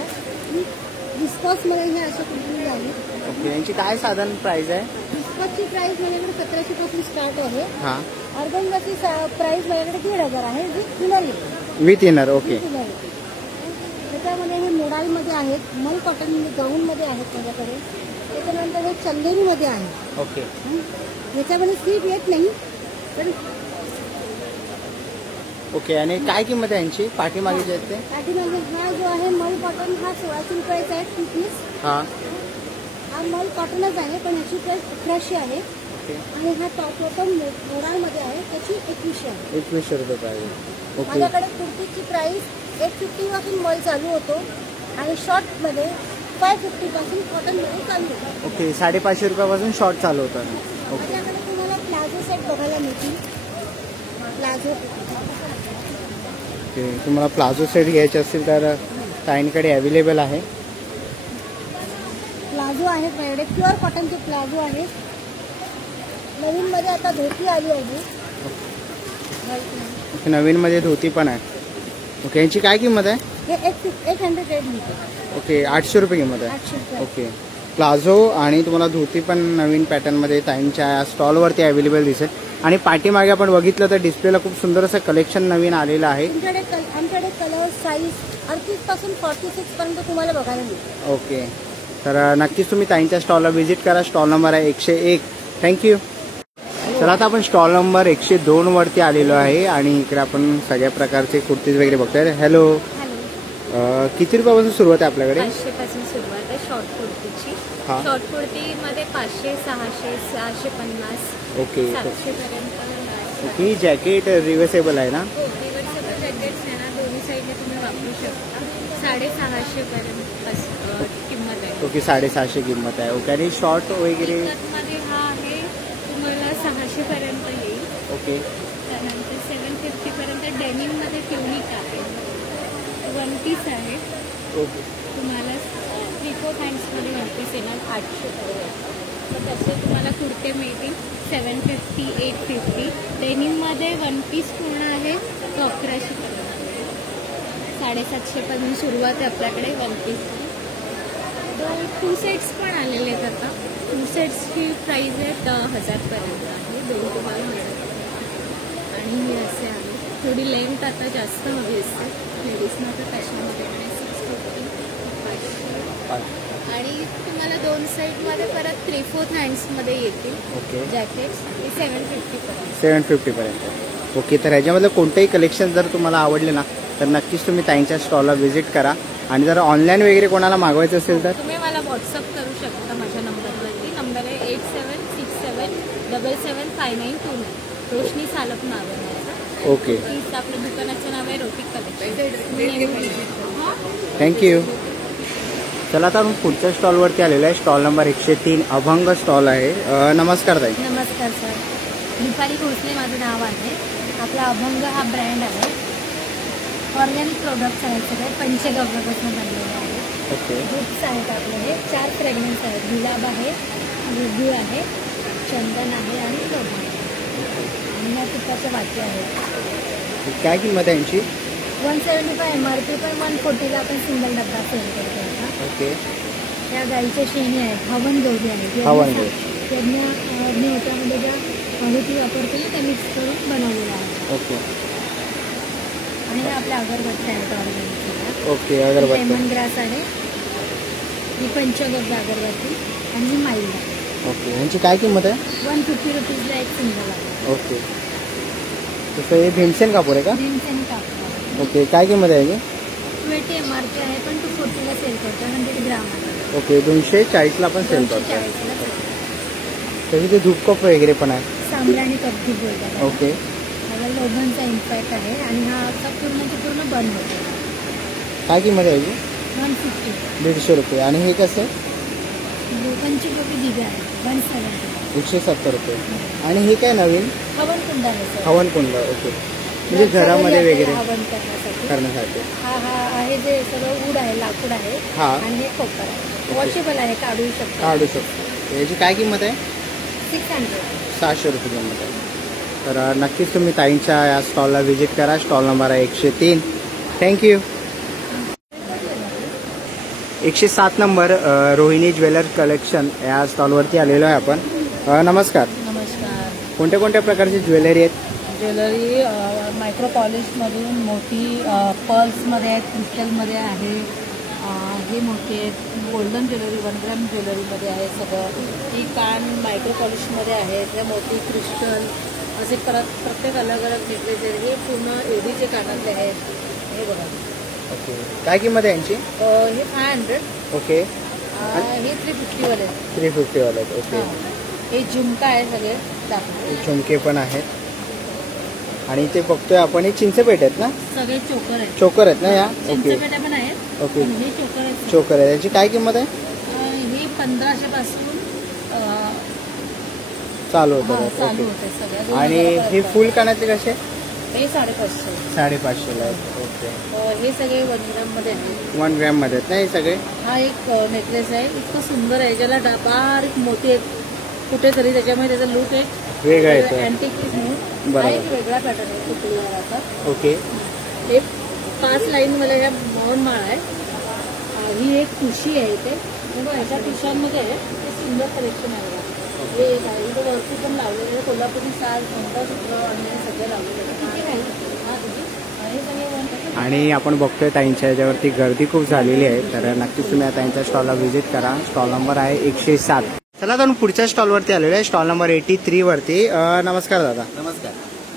विस्कॉसमध्ये ह्या अशा कुर्तीज आहेत. ओके. यांची काय साधारण प्राइस आहे? विस्कॉसची प्राइस माझ्याकडे 1700 पासून स्टार्ट आहे. हा. ऑर्गॅन्झाची प्राइस माझ्याकडे 1500 आहे, with inner. With inner. Okay. त्याच्यामध्ये हे मोडालमध्ये आहेत, मल कॉटन गाऊनमध्ये आहेत माझ्याकडे. त्याच्यानंतर हे चंदेरीमध्ये आहे. ओके. याच्यामध्ये स्लीप येत नाही तर. ओके. आणि काय किंमत आहे यांची? पाठीमागे जे आहेत ते? पाठीमागे हा जो आहे मल कॉटन, हा 1600 रुपयाचा आहे 2 पीस. हा मल कॉटनच आहे, पण याची प्राइस 1100 आहे. आणि हा टॉप बॉटम मोडालमध्ये आहे, त्याची 2100 आहे. 2100 रुपये प्राइस. ओके. माझ्याकडे कुर्तीची प्राइस 850 पासून मल चालू होतो आणि शॉर्टमध्ये 550 पासून कॉटनमध्ये चालू होतो. ओके. 550 रुपयापासून शॉर्ट चालू होतात. ओके. माझ्याकडे तुम्हाला प्लाझो सेट बघायला मिळतील. प्लाझो. ओके. तुम्हाला प्लाझो सेट घ्यायचे असतील तर ताईंकडे अवेलेबल आहे. प्लाझो आहे माझ्याकडे, प्युअर कॉटनचे प्लाझो आहे. नवीन मध्ये आता धोती आली आहे. नवीन मध्ये धोती पण आहे. ओके. यांची काय किंमत आहे? हे 800 मिळते. ओके. 800 रुपये किंमत आहे. 800 रुपये. ओके. प्लाझो आणि तुम्हाला धोती पण नवीन पॅटर्नमध्ये ताईंच्या स्टॉलवरती अवेलेबल दिसेल. आणि पाठीमागे आपण बघितलं तर डिस्प्लेला खूप सुंदर असं कलेक्शन नवीन आलेलं आहे. आमच्याकडे कलर, साईज 38 पासून 46 पर्यंत तुम्हाला बघायला मिळेल. ओके. तर नक्कीच तुम्ही ताईंच्या स्टॉलला व्हिजिट करा. स्टॉल नंबर आहे 101. थँक्यू. चला आता आपण स्टॉल नंबर 102 वरती आलेलो आहे आणि इकडे आपण सगळ्या प्रकारचे कुर्तीज वगैरे बघतोय. हॅलो. किती रुपयापासून सुरुवात आहे आपल्याकडे? 500 पासून सुरुवात आहे शॉर्ट कुर्तीची. शॉर्ट कुर्तीमध्ये 500, 600, 650. ओके. 700 पर्यंत. ही जॅकेट रिव्हर्सेबल आहे ना? हो, रिव्हर्सेबल जॅकेट्स आहे ना, दोन्ही साईडने तुम्ही वापरू शकता. 650 पर्यंत किंमत आहे. ओके. 650 किंमत आहे. ओके. आणि शॉर्ट वगैरे मध्ये हा आहे तुम्हाला 600 पर्यंत येईल. ओके. त्यानंतर 750 पर्यंत डेनिम मध्ये ट्युनिक आहे, 1 पीस आहे. ओके. तुम्हाला 3/4 हँड्समध्ये 1 पीस येणार 800 पर्यंत. तर तसे तुम्हाला कुर्ते मिळतील 750, 850. डेनिममध्ये 1 पीस पूर्ण आहे तो 1100 पर्यंत. 750 पासून सुरुवात आहे आपल्याकडे 1 पीस. 2 सेट्स पण आलेले आहेत आता. 2 सेट्सची प्राइस आहे 10,000 पर्यंत आहे. 2 तुम्हाला मिळेल. आणि हे असे आहे, थोडी लेंथ आता जास्त हवी असते लेडीजना, तर त्याच्यामध्ये 650, 500. आणि तुम्हाला 2 साईडमध्ये परत 3/4 हँड्समध्ये येतील. ओके. जॅकेट्स 750 पर्यंत. 750 पर्यंत. ओके. तर ह्याच्यामधलं कोणतेही कलेक्शन जर तुम्हाला आवडले ना तर नक्कीच तुम्ही ताईंच्या स्टॉलला व्हिजिट करा. आणि जर ऑनलाईन वगैरे कोणाला मागवायचं असेल तर तुम्ही मला व्हॉट्सअप करू शकता माझ्या नंबरवरती. नंबर आहे 8767775929. रोशनी सालप नाव आहे माझं. ओके. आपल्या दुकानाचं नाव आहे रोटी कलेक्शन. थँक्यू. चला आता आपण पुढच्या स्टॉलवरती आलेलो आहे. स्टॉल नंबर 103 अभंग स्टॉल आहे. नमस्कार ताई. नमस्कार सर. दीपाली भोसले माझं नाव आहे. आपला अभंग हा ब्रँड आहे. ऑर्गॅनिक प्रोडक्ट्स आहेत सगळे, पंचगव्यापासून बनलेले आहेत. ओके. बुक्स आहेत आपल्याकडे. 4 फ्रेग्रन्स आहेत. गुलाब आहे, रुबी आहे, चंदन आहे आणि लोभ आहे. आणि या तुपाच्या वाटी आहेत. काय किंमत आहे यांची? 175 MRP, पण 140ला आपण सिंगल डब्बा सेल करतो आता. ओके. त्या गाईच्या शेणी आहेत, हवन गौरी आहे. हवन गौरी. त्याच्यामध्ये ज्या माहिती वापरतो ना त्या मिक्स करून बनवलेला आहे. ओके. आणि आपल्या अगरबत्त्या आहेत ऑर्गॅनिक. ओके. अगरबत्ती. लेमन ग्रास आहे, ही पंचगव्य अगरबत्ती आणि ही माईल आहे. ओके. यांची काय किंमत आहे? 150 रुपीजला एक सिंगल आहे. ओके. तसं हे भीमसेन कापूर आहे का? भीमसेनी कापूर ओके, काय किंमत आहे याची? 20 MRP आहे, पण 240ला सेल करतो, 100 ग्राम आहे. ओके, 240ला पण सेल करतो. 240ला सेल. तशी ते धूप कप वगैरे पण आहे. सामराणी कप बोलतात. ओके, ह्याला लोबनचा इम्पॅक्ट आहे आणि हा असा पूर्ण बंद होतो. काय किंमत आहे याची? 150. 150 रुपये. आणि हे कसं? लोबनची टोपी दिव्या आहे, 170. 170 रुपये. आणि हे काय नवीन? हवनकुंड आहे सर. हवनकुंड. ओके, म्हणजे घरामध्ये वगैरे हवन करण्यासाठी. हा आहे जे सगळं वूड आहे, लाकूड आहे. हा. आणि हे कोपर आहे, वॉशेबल आहे, काढू शकतो. याची काय किंमत आहे? 600. 600 रुपये किंमत आहे. तर नक्कीच तुम्ही ताईंच्या या स्टॉलला व्हिजिट करा. स्टॉल नंबर आहे 103. Thank you. 107 number Rohini jewellers collection या स्टॉलवरती आलेलो आहे आपण. नमस्कार. नमस्कार. कोणत्या कोणत्या प्रकारची ज्वेलरी आहेत? ज्वेलरी मायक्रो पॉलिशमधून मोठी पर्ल्समध्ये आहेत, क्रिस्टलमध्ये आहे, हे मोठे आहेत, गोल्डन ज्वेलरी 1 ग्रॅम ज्वेलरीमध्ये आहे सगळं. ही कान मायक्रो पॉलिशमध्ये आहेत, हे मोठी क्रिस्टल असे प्रत्येक अलग अलग नेकलेस आहेत. हे पूर्ण एडीचे कानातले आहेत, हे बघा. ओके, काय किंमत आहे यांची? हे 500. ओके, हे 350 वाले आहेत. 350 वाले आहेत. ओके, हे झुमका आहे सगळे दाखवले. झुमके पण आहेत. आणि ते बघतोय आपण हे चिंचपेट आहेत ना? सगळे चोकर आहेत. चोकर आहेत ना या? ओके, चिंचपेट्या पण आहेत. ओके, हे चोकर आहेत. चोकर आहे. याची काय किंमत आहे? हे 1500 पासून चालू होतं. चालू ओके, होते सगळ्या. आणि हे फुल कानातले कसे? हे 550. 550 आहेत. ओके, हे सगळे 1 ग्रॅम मध्ये आहेत. 1 ग्रॅम मध्ये आहेत ना हे सगळे? हा एक नेकलेस आहे, इतकं सुंदर आहे, ज्याला बारीक मोती आहेत कुठेतरी, त्याच्यामुळे त्याचा लुक एक वेगळा येतो. अँटिक पीस म्हणून हा एक वेगळा पॅटर्न आहे कुठलीवाराचा. ओके, हे 5 लाईन मध्ये ह्या मौनमाळ आहे. ही एक ठुशी आहे इथे. ह्याच्या ठुशांमध्ये हे सुंदर कलेक्शन आहे. हे एक आहे, इथं वरती पण लावलेलं आहे, कोल्हापुरी साज, मंगळसूत्र आणि सगळं लावलेलं आहे. किती आहे हा तुझी? हे सगळे आणि आपण बघतोय ताईंच्या याच्यावरती गर्दी खूप झालेली आहे. तर नक्कीच तुम्ही या ताईंच्या स्टॉलला व्हिजिट करा. स्टॉल नंबर आहे 107. चला तर पुढच्या स्टॉलवरती आलेलो आहे, स्टॉल नंबर 83 वरती. नमस्कार दादा. नमस्कार.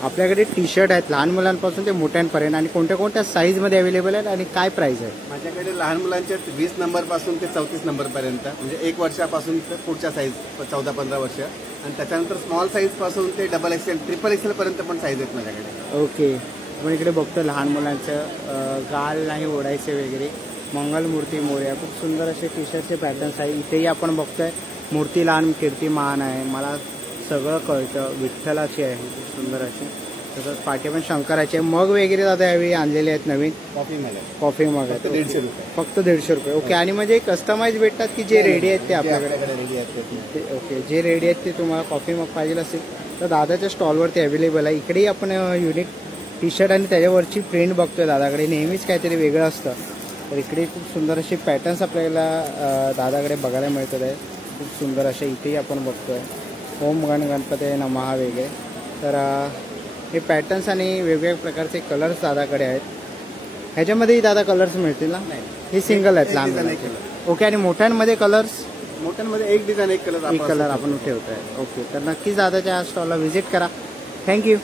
आपल्याकडे टी शर्ट आहेत लहान मुलांपासून ते मोठ्यांपर्यंत, आणि कोणत्या कोणत्या साईज मध्ये अवेलेबल आहेत आणि काय प्राइस आहे? माझ्याकडे लहान मुलांच्या 20 नंबर पासून ते 34 नंबर पर्यंत, म्हणजे 1 वर्षापासून ते पुढच्या साईज 14-15 वर्ष, आणि त्याच्यानंतर स्मॉल साईज पासून ते XXL, XXL पर्यंत पण साईज आहेत माझ्याकडे. ओके, आपण इकडे बघतो लहान मुलांचं गाल नाही ओढायचे वगैरे, मंगलमूर्ती मोर्या, खूप सुंदर असे टी शर्टचे पॅटर्न्स आहे. इथेही आपण बघतोय मूर्ती लहान कीर्ती महान आहे, मला सगळं कळतं, विठ्ठलाची आहे खूप सुंदर अशी. तसंच पाठी पण शंकराचे मग वगैरे दादा यावेळी आणलेले आहेत नवीन. कॉफी मग आहेत 150 रुपये. फक्त 150 रुपये. ओके, आणि म्हणजे कस्टमाइज भेटतात की जे रेडी आहेत ते आपल्याकडे? रेडी आहेत. ओके, जे रेडी आहेत ते तुम्हाला कॉफी मग पाहिजे असेल तर दादाच्या स्टॉलवरती अवेलेबल आहे. इकडेही आपण युनिक टी शर्ट आणि त्याच्यावरची प्रिंट बघतोय दादाकडे. नेहमीच काहीतरी वेगळं असतं, तर इकडे खूप सुंदर असे पॅटर्न्स आपल्याला दादाकडे बघायला मिळतात आहे. खूप सुंदर असे इथेही आपण बघतोय ओम गणपती नमः वगैरे. तर हे पॅटर्न्स आणि वेगवेगळ्या प्रकारचे कलर्स दादाकडे आहेत. ह्याच्यामध्येही दादा कलर्स मिळतील ना? हे सिंगल आहेत लहान मुलांचे. ओके, आणि मोठ्यांमध्ये कलर्स? मोठ्यांमध्ये एक डिझाईन एक कलर आपण ठेवतोय. ओके, तर नक्कीच दादाच्या स्टॉलला व्हिजिट करा. थँक्यू.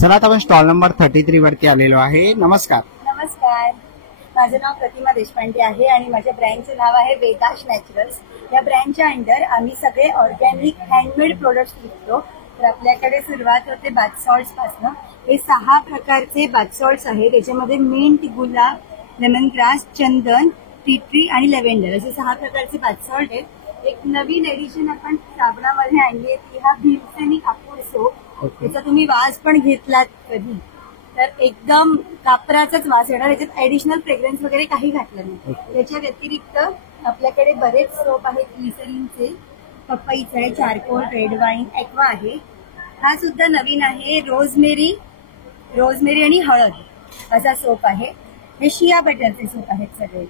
चला आता आपण स्टॉल नंबर 33 वरती आलेलो आहे. नमस्कार. नमस्कार, माझं नाव प्रतिमा देशपांडे आहे आणि माझ्या ब्रँडचं नाव आहे वेदाश नॅचरल्स. या ब्रँडच्या अंडर आम्ही सगळे ऑर्गॅनिक हँडमेड प्रोडक्ट्स विकतो. तर आपल्याकडे सुरुवात होते बाथ सॉल्ट्स पासून. हे 6 प्रकारचे बाथ सॉल्ट्स आहेत. त्याच्यामध्ये मिंट, गुलाब, लेमन ग्रास, चंदन, टी ट्री आणि लेव्हेंडर असे 6 प्रकारचे बाथ सॉल्ट आहेत. एक नवीन एडिशन आपण साबणामध्ये आणली आहे ती हा भीमसेनी कापूर सोप. त्याचा तुम्ही वास पण घेतलात कधी तर एकदम कापराचाच वास येणार. याच्यात ऍडिशनल फ्रेग्रन्स वगैरे काही घातलं नाही. त्याच्या व्यतिरिक्त आपल्याकडे बरेच सोप आहेत. ग्लिसरीनचे, पपईचं आहे, चारकोल, रेड वाईन, एक्वा आहे. हा सुद्धा नवीन आहे. रोजमेरी आणि हळद असा सोप आहे. हे शिया बटरचे सोप आहेत सगळे.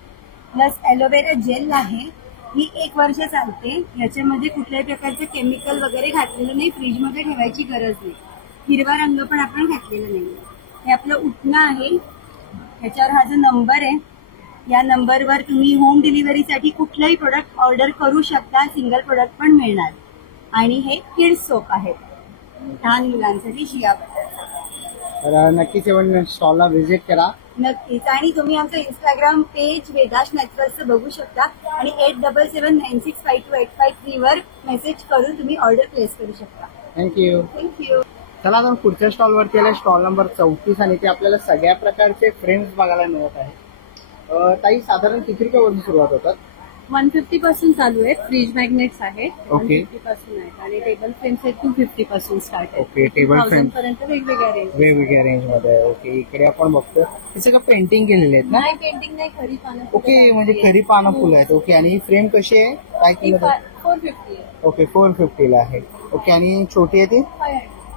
प्लस ॲलोवेरा जेल आहे. ही 1 वर्ष चालते. याच्यामध्ये कुठल्याही प्रकारचं केमिकल वगैरे घातलेलं नाही. फ्रीजमध्ये ठेवायची गरज नाही. हिरवा रंग पण आपण घातलेला नाही. हे आपलं उठणं आहे. ह्याच्यावर हा जो नंबर आहे या नंबरवर तुम्ही होम डिलिव्हरीसाठी कुठलंही प्रोडक्ट ऑर्डर करू शकता. सिंगल प्रोडक्ट पण मिळणार. आणि हे किड्स सोप आहेत लहान मुलांसाठी शिया बटर. तर नक्कीच येऊन स्टॉलला व्हिजिट करा. नक्कीच. आणि तुम्ही आमचं इंस्टाग्राम पेज वेदाश नॅचरल्स बघू शकता आणि 8779652853 वर मेसेज करून तुम्ही ऑर्डर प्लेस करू शकता. थँक्यू. थँक्यू. चला आता पुढच्या स्टॉलवरती आले, स्टॉल नंबर 34 आणि ते आपल्याला सगळ्या प्रकारचे फ्रेम्स बघायला मिळत आहे. ताई साधारण किती रुपयावरून सुरुवात होतात? 150 पासून चालू आहे. फ्रीज मॅग्नेट्स आहेत, ओके. 150 पासून आहेत आणि टेबल फ्रेम्स आहेत 250 पासून स्टार्ट आहे. ओके. टेबल फ्रेम पर्यंत वेगवेगळ्या रेंज वेगवेगळ्या रेंज मध्ये आहे. ओके. इकडे आपण बघतो हे सगळं पेंटिंग केलेले आहेत ना? नाही, पेंटिंग नाही, खरी पानं. ओके, म्हणजे खरी पानं फुलं आहेत. ओके. आणि फ्रेम कशी आहे, काय किंमत आहे? 450 आहे. ओके, 450 ला आहे. ओके. आणि छोटी आहे ती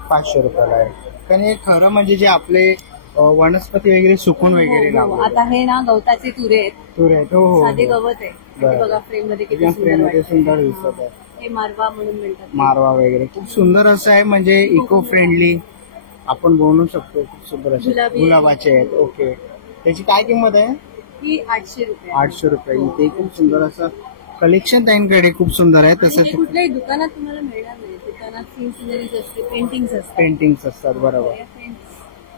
500 रुपयाला आहे. आणि खरं म्हणजे जे आपले वनस्पती वगैरे सुकून वगैरे लावले. आता हे ना गवताचे तुरे आहेत. तुरे आहेत. हो हो. साधे गवत आहे. ते बघा फ्रेम मध्ये किती फ्रेम मध्ये सुंदर सुंदर दिसत आहे. हे मारवा म्हणून म्हणतात. मारवा वगैरे खूप सुंदर असं आहे, म्हणजे इको फ्रेंडली आपण बनवू शकतो. खूप सुंदर असे गुलाबी. गुलाबाचे आहेत. ओके. त्याची काय किंमत आहे? ही 800 रुपये. 800 रुपये. इथे खूप सुंदर असं कलेक्शन त्यांच्याकडे खूप सुंदर आहे. आणि हे तसंच कुठल्याही दुकानात तुम्हाला मिळणार नाही. दुकानात सीनरीज असते, पेंटिंग्स असतात. पेंटिंग्स असतात. बरोबर.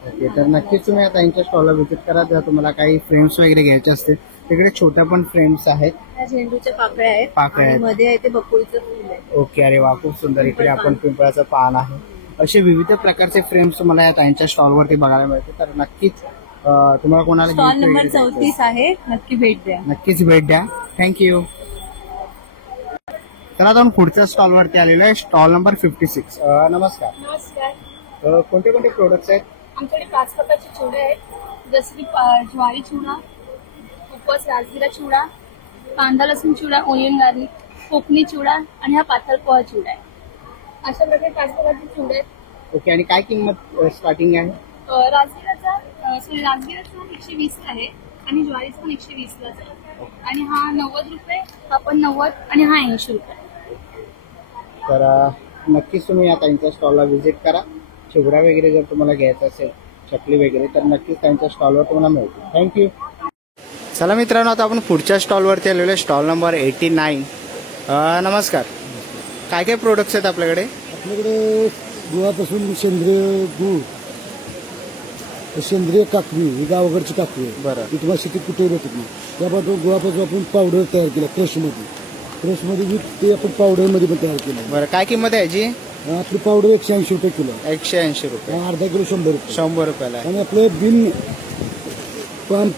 ओके. तर नक्कीच तुम्ही आता त्यांच्या स्टॉलला व्हिजिट करा. जर तुम्हाला काही फ्रेम्स वगैरे घ्यायचे असतील तिकडे छोट्या पण फ्रेम्स आहेत. त्या झेंडूच्या पाकळ्या आहेत. पाकळ्या आणि आहेत. मध्ये आहे ते बकुळीचं फुल आहे. ओके. अरे वा, खूप सुंदर. इकडे आपण पिंपळाचं पान आहे. असे विविध प्रकारचे फ्रेम्स तुम्हाला या त्यांच्या स्टॉलवरती बघायला मिळते. तर नक्कीच तुम्हाला कोणाला स्टॉल gift नंबर वगैरे द्यायचं 34 आहे. नक्की भेट द्या. नक्कीच भेट द्या. थँक्यू. तर आता आपण पुढच्या स्टॉलवरती आलेलो आहे, स्टॉल नंबर 56. नमस्कार. नमस्कार. कोणते कोणते प्रोडक्ट्स आहेत? आमच्याकडे 5 प्रकारचे चिवडे आहेत, जसे की ज्वारी चिवडा, उपवास राजगिरा चिवडा, कांदा लसूण चिवडा, ओनियन गार्लिक, कोकणी चिवडा आणि हा पातळ पोहा चिवडा आहे. अशा प्रकारे 5 प्रकारचे चिवडे आहेत. ओके. आणि काय किंमत स्टार्टिंग आहे? राजगिराचा 120 आहे आणि ज्वारीचा पण 120 आहे. आणि हा 90 रुपये, हा पण 90 आणि हा 80 रुपये. तर नक्कीच तुम्ही या त्यांच्या स्टॉलला व्हिजिट करा. चिवडा वगैरे जर तुम्हाला घ्यायचा असेल, चकली वगैरे, तर नक्कीच त्यांच्या स्टॉलवर तुम्हाला मिळते. थँक्यू. चला मित्रांनो, आता आपण पुढच्या स्टॉलवरती आलेलो आहे, स्टॉल नंबर 89. नमस्कार. काय काय प्रोडक्ट्स आहेत आपल्याकडे? आपल्याकडे गुळापासून सेंद्रिय गूळ, सेंद्रिय काकवी, ही गावाकडची काकवी आहे. बरं. ती तुम्हाला शेतीत कुठे भेटत नाही. त्यापासून गुळापासून आपण पावडर तयार केला क्रशमध्ये ते आपण पावडरमध्ये पण तयार केलं. बरं. काय किंमत आहे याची? आपली पावडर 180 रुपये किलो. 180 रुपये. अर्धा किलो 100 रुपये. 100 रुपयाला. आणि आपलं बिन पाम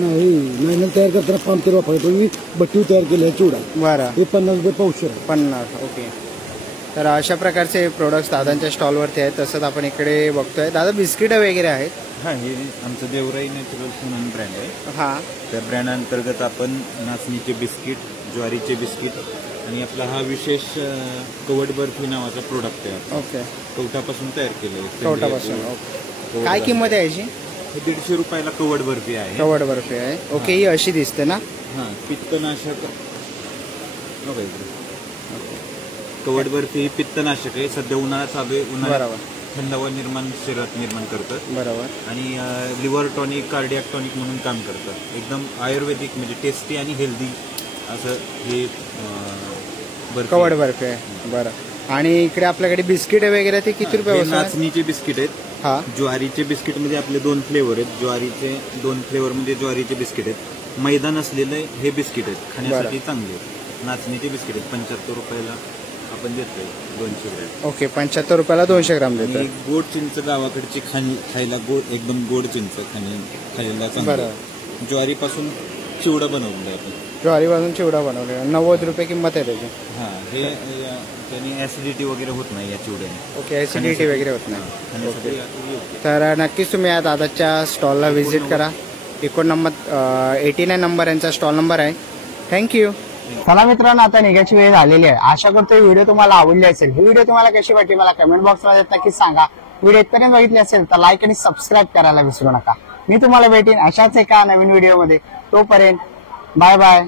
नाही तयार करताना पाम तेल वापरतो. मी बट्टी तयार केली चिवडा. बरं. हे 50 रुपये पावशेर. 50. ओके. तर अशा प्रकारचे प्रोडक्ट्स दादांच्या स्टॉलवरती आहेत. तसंच आपण इकडे बघतोय दादा बिस्किट वगैरे आहेत. हा, हे आमचं देवराई नॅचरल्स म्हणून ब्रँड आहे. हा. त्या ब्रँड अंतर्गत आपण नाचणीचे बिस्किट, ज्वारीचे बिस्किट आणि आपला हा विशेष कवड बर्फी नावाचा प्रोडक्ट आहे. ओके. कवटापासून तयार केलं. कवटापासून. काय किंमत आहे याची? 150 रुपयाला कवड बर्फी आहे. कवड बर्फी आहे. ओके. ही अशी दिसते ना? हा, पित्तनाशक. कवड बर्फी ही पित्तनाशक आहे. सध्या उन्हाळा चालू आहे. उन्हाळ्यात थंडावा शरीरात निर्माण करतात. बरोबर. आणि लिव्हर टॉनिक, कार्डियाक टॉनिक म्हणून काम करतात. एकदम आयुर्वेदिक, म्हणजे टेस्टी आणि हेल्दी असं हे कवड बर्फी आहे. बरं. आणि इकडे आपल्याकडे बिस्किट वगैरे ते किती रुपये? नाचणीचे बिस्किट आहेत. हा. ज्वारीचे बिस्किट मध्ये आपले 2 फ्लेवर आहेत. ज्वारीचे 2 फ्लेवर मध्ये ज्वारीचे बिस्किट आहेत. मैदा नसलेले हे बिस्किट आहेत, खाण्यासाठी चांगले आहेत. नाचणीचे बिस्किट आहेत. 75 रुपयाला आपण देतोय 200 ग्रॅम. ओके. 75 रुपयाला 200 ग्राम देतो. गोड चिंच गावाकडची खायला गोड, एकदम गोड चिंच खायला चांगलं. ज्वारीपासून चिवडा बनवलेला आहे. ज्वारीपासून चिवडा बनवलेला. 90 रुपये किंमत आहे त्याची. हा. हे त्याने ऍसिडिटी वगैरे होत नाही या चिवड्याने. ओके. ऍसिडिटी वगैरे होत नाही. तर नक्कीच तुम्ही या दादाच्या स्टॉलला व्हिजिट करा. 89 नंबर यांचा स्टॉल नंबर आहे. थँक्यू. चला मित्रांनो, आता निघायची वेळ झालेली आहे. आशा करतो ही व्हिडिओ तुम्हाला आवडली असेल. ही व्हिडिओ तुम्हाला कशी वाटली मला कमेंट बॉक्समध्ये नक्कीच सांगा. व्हिडिओ इथपर्यंत बघितली असेल तर लाईक आणि सबस्क्राईब करायला विसरू नका. मी तुम्हाला भेटेन अशाच एका नवीन व्हिडिओमध्ये. तोपर्यंत बाय बाय.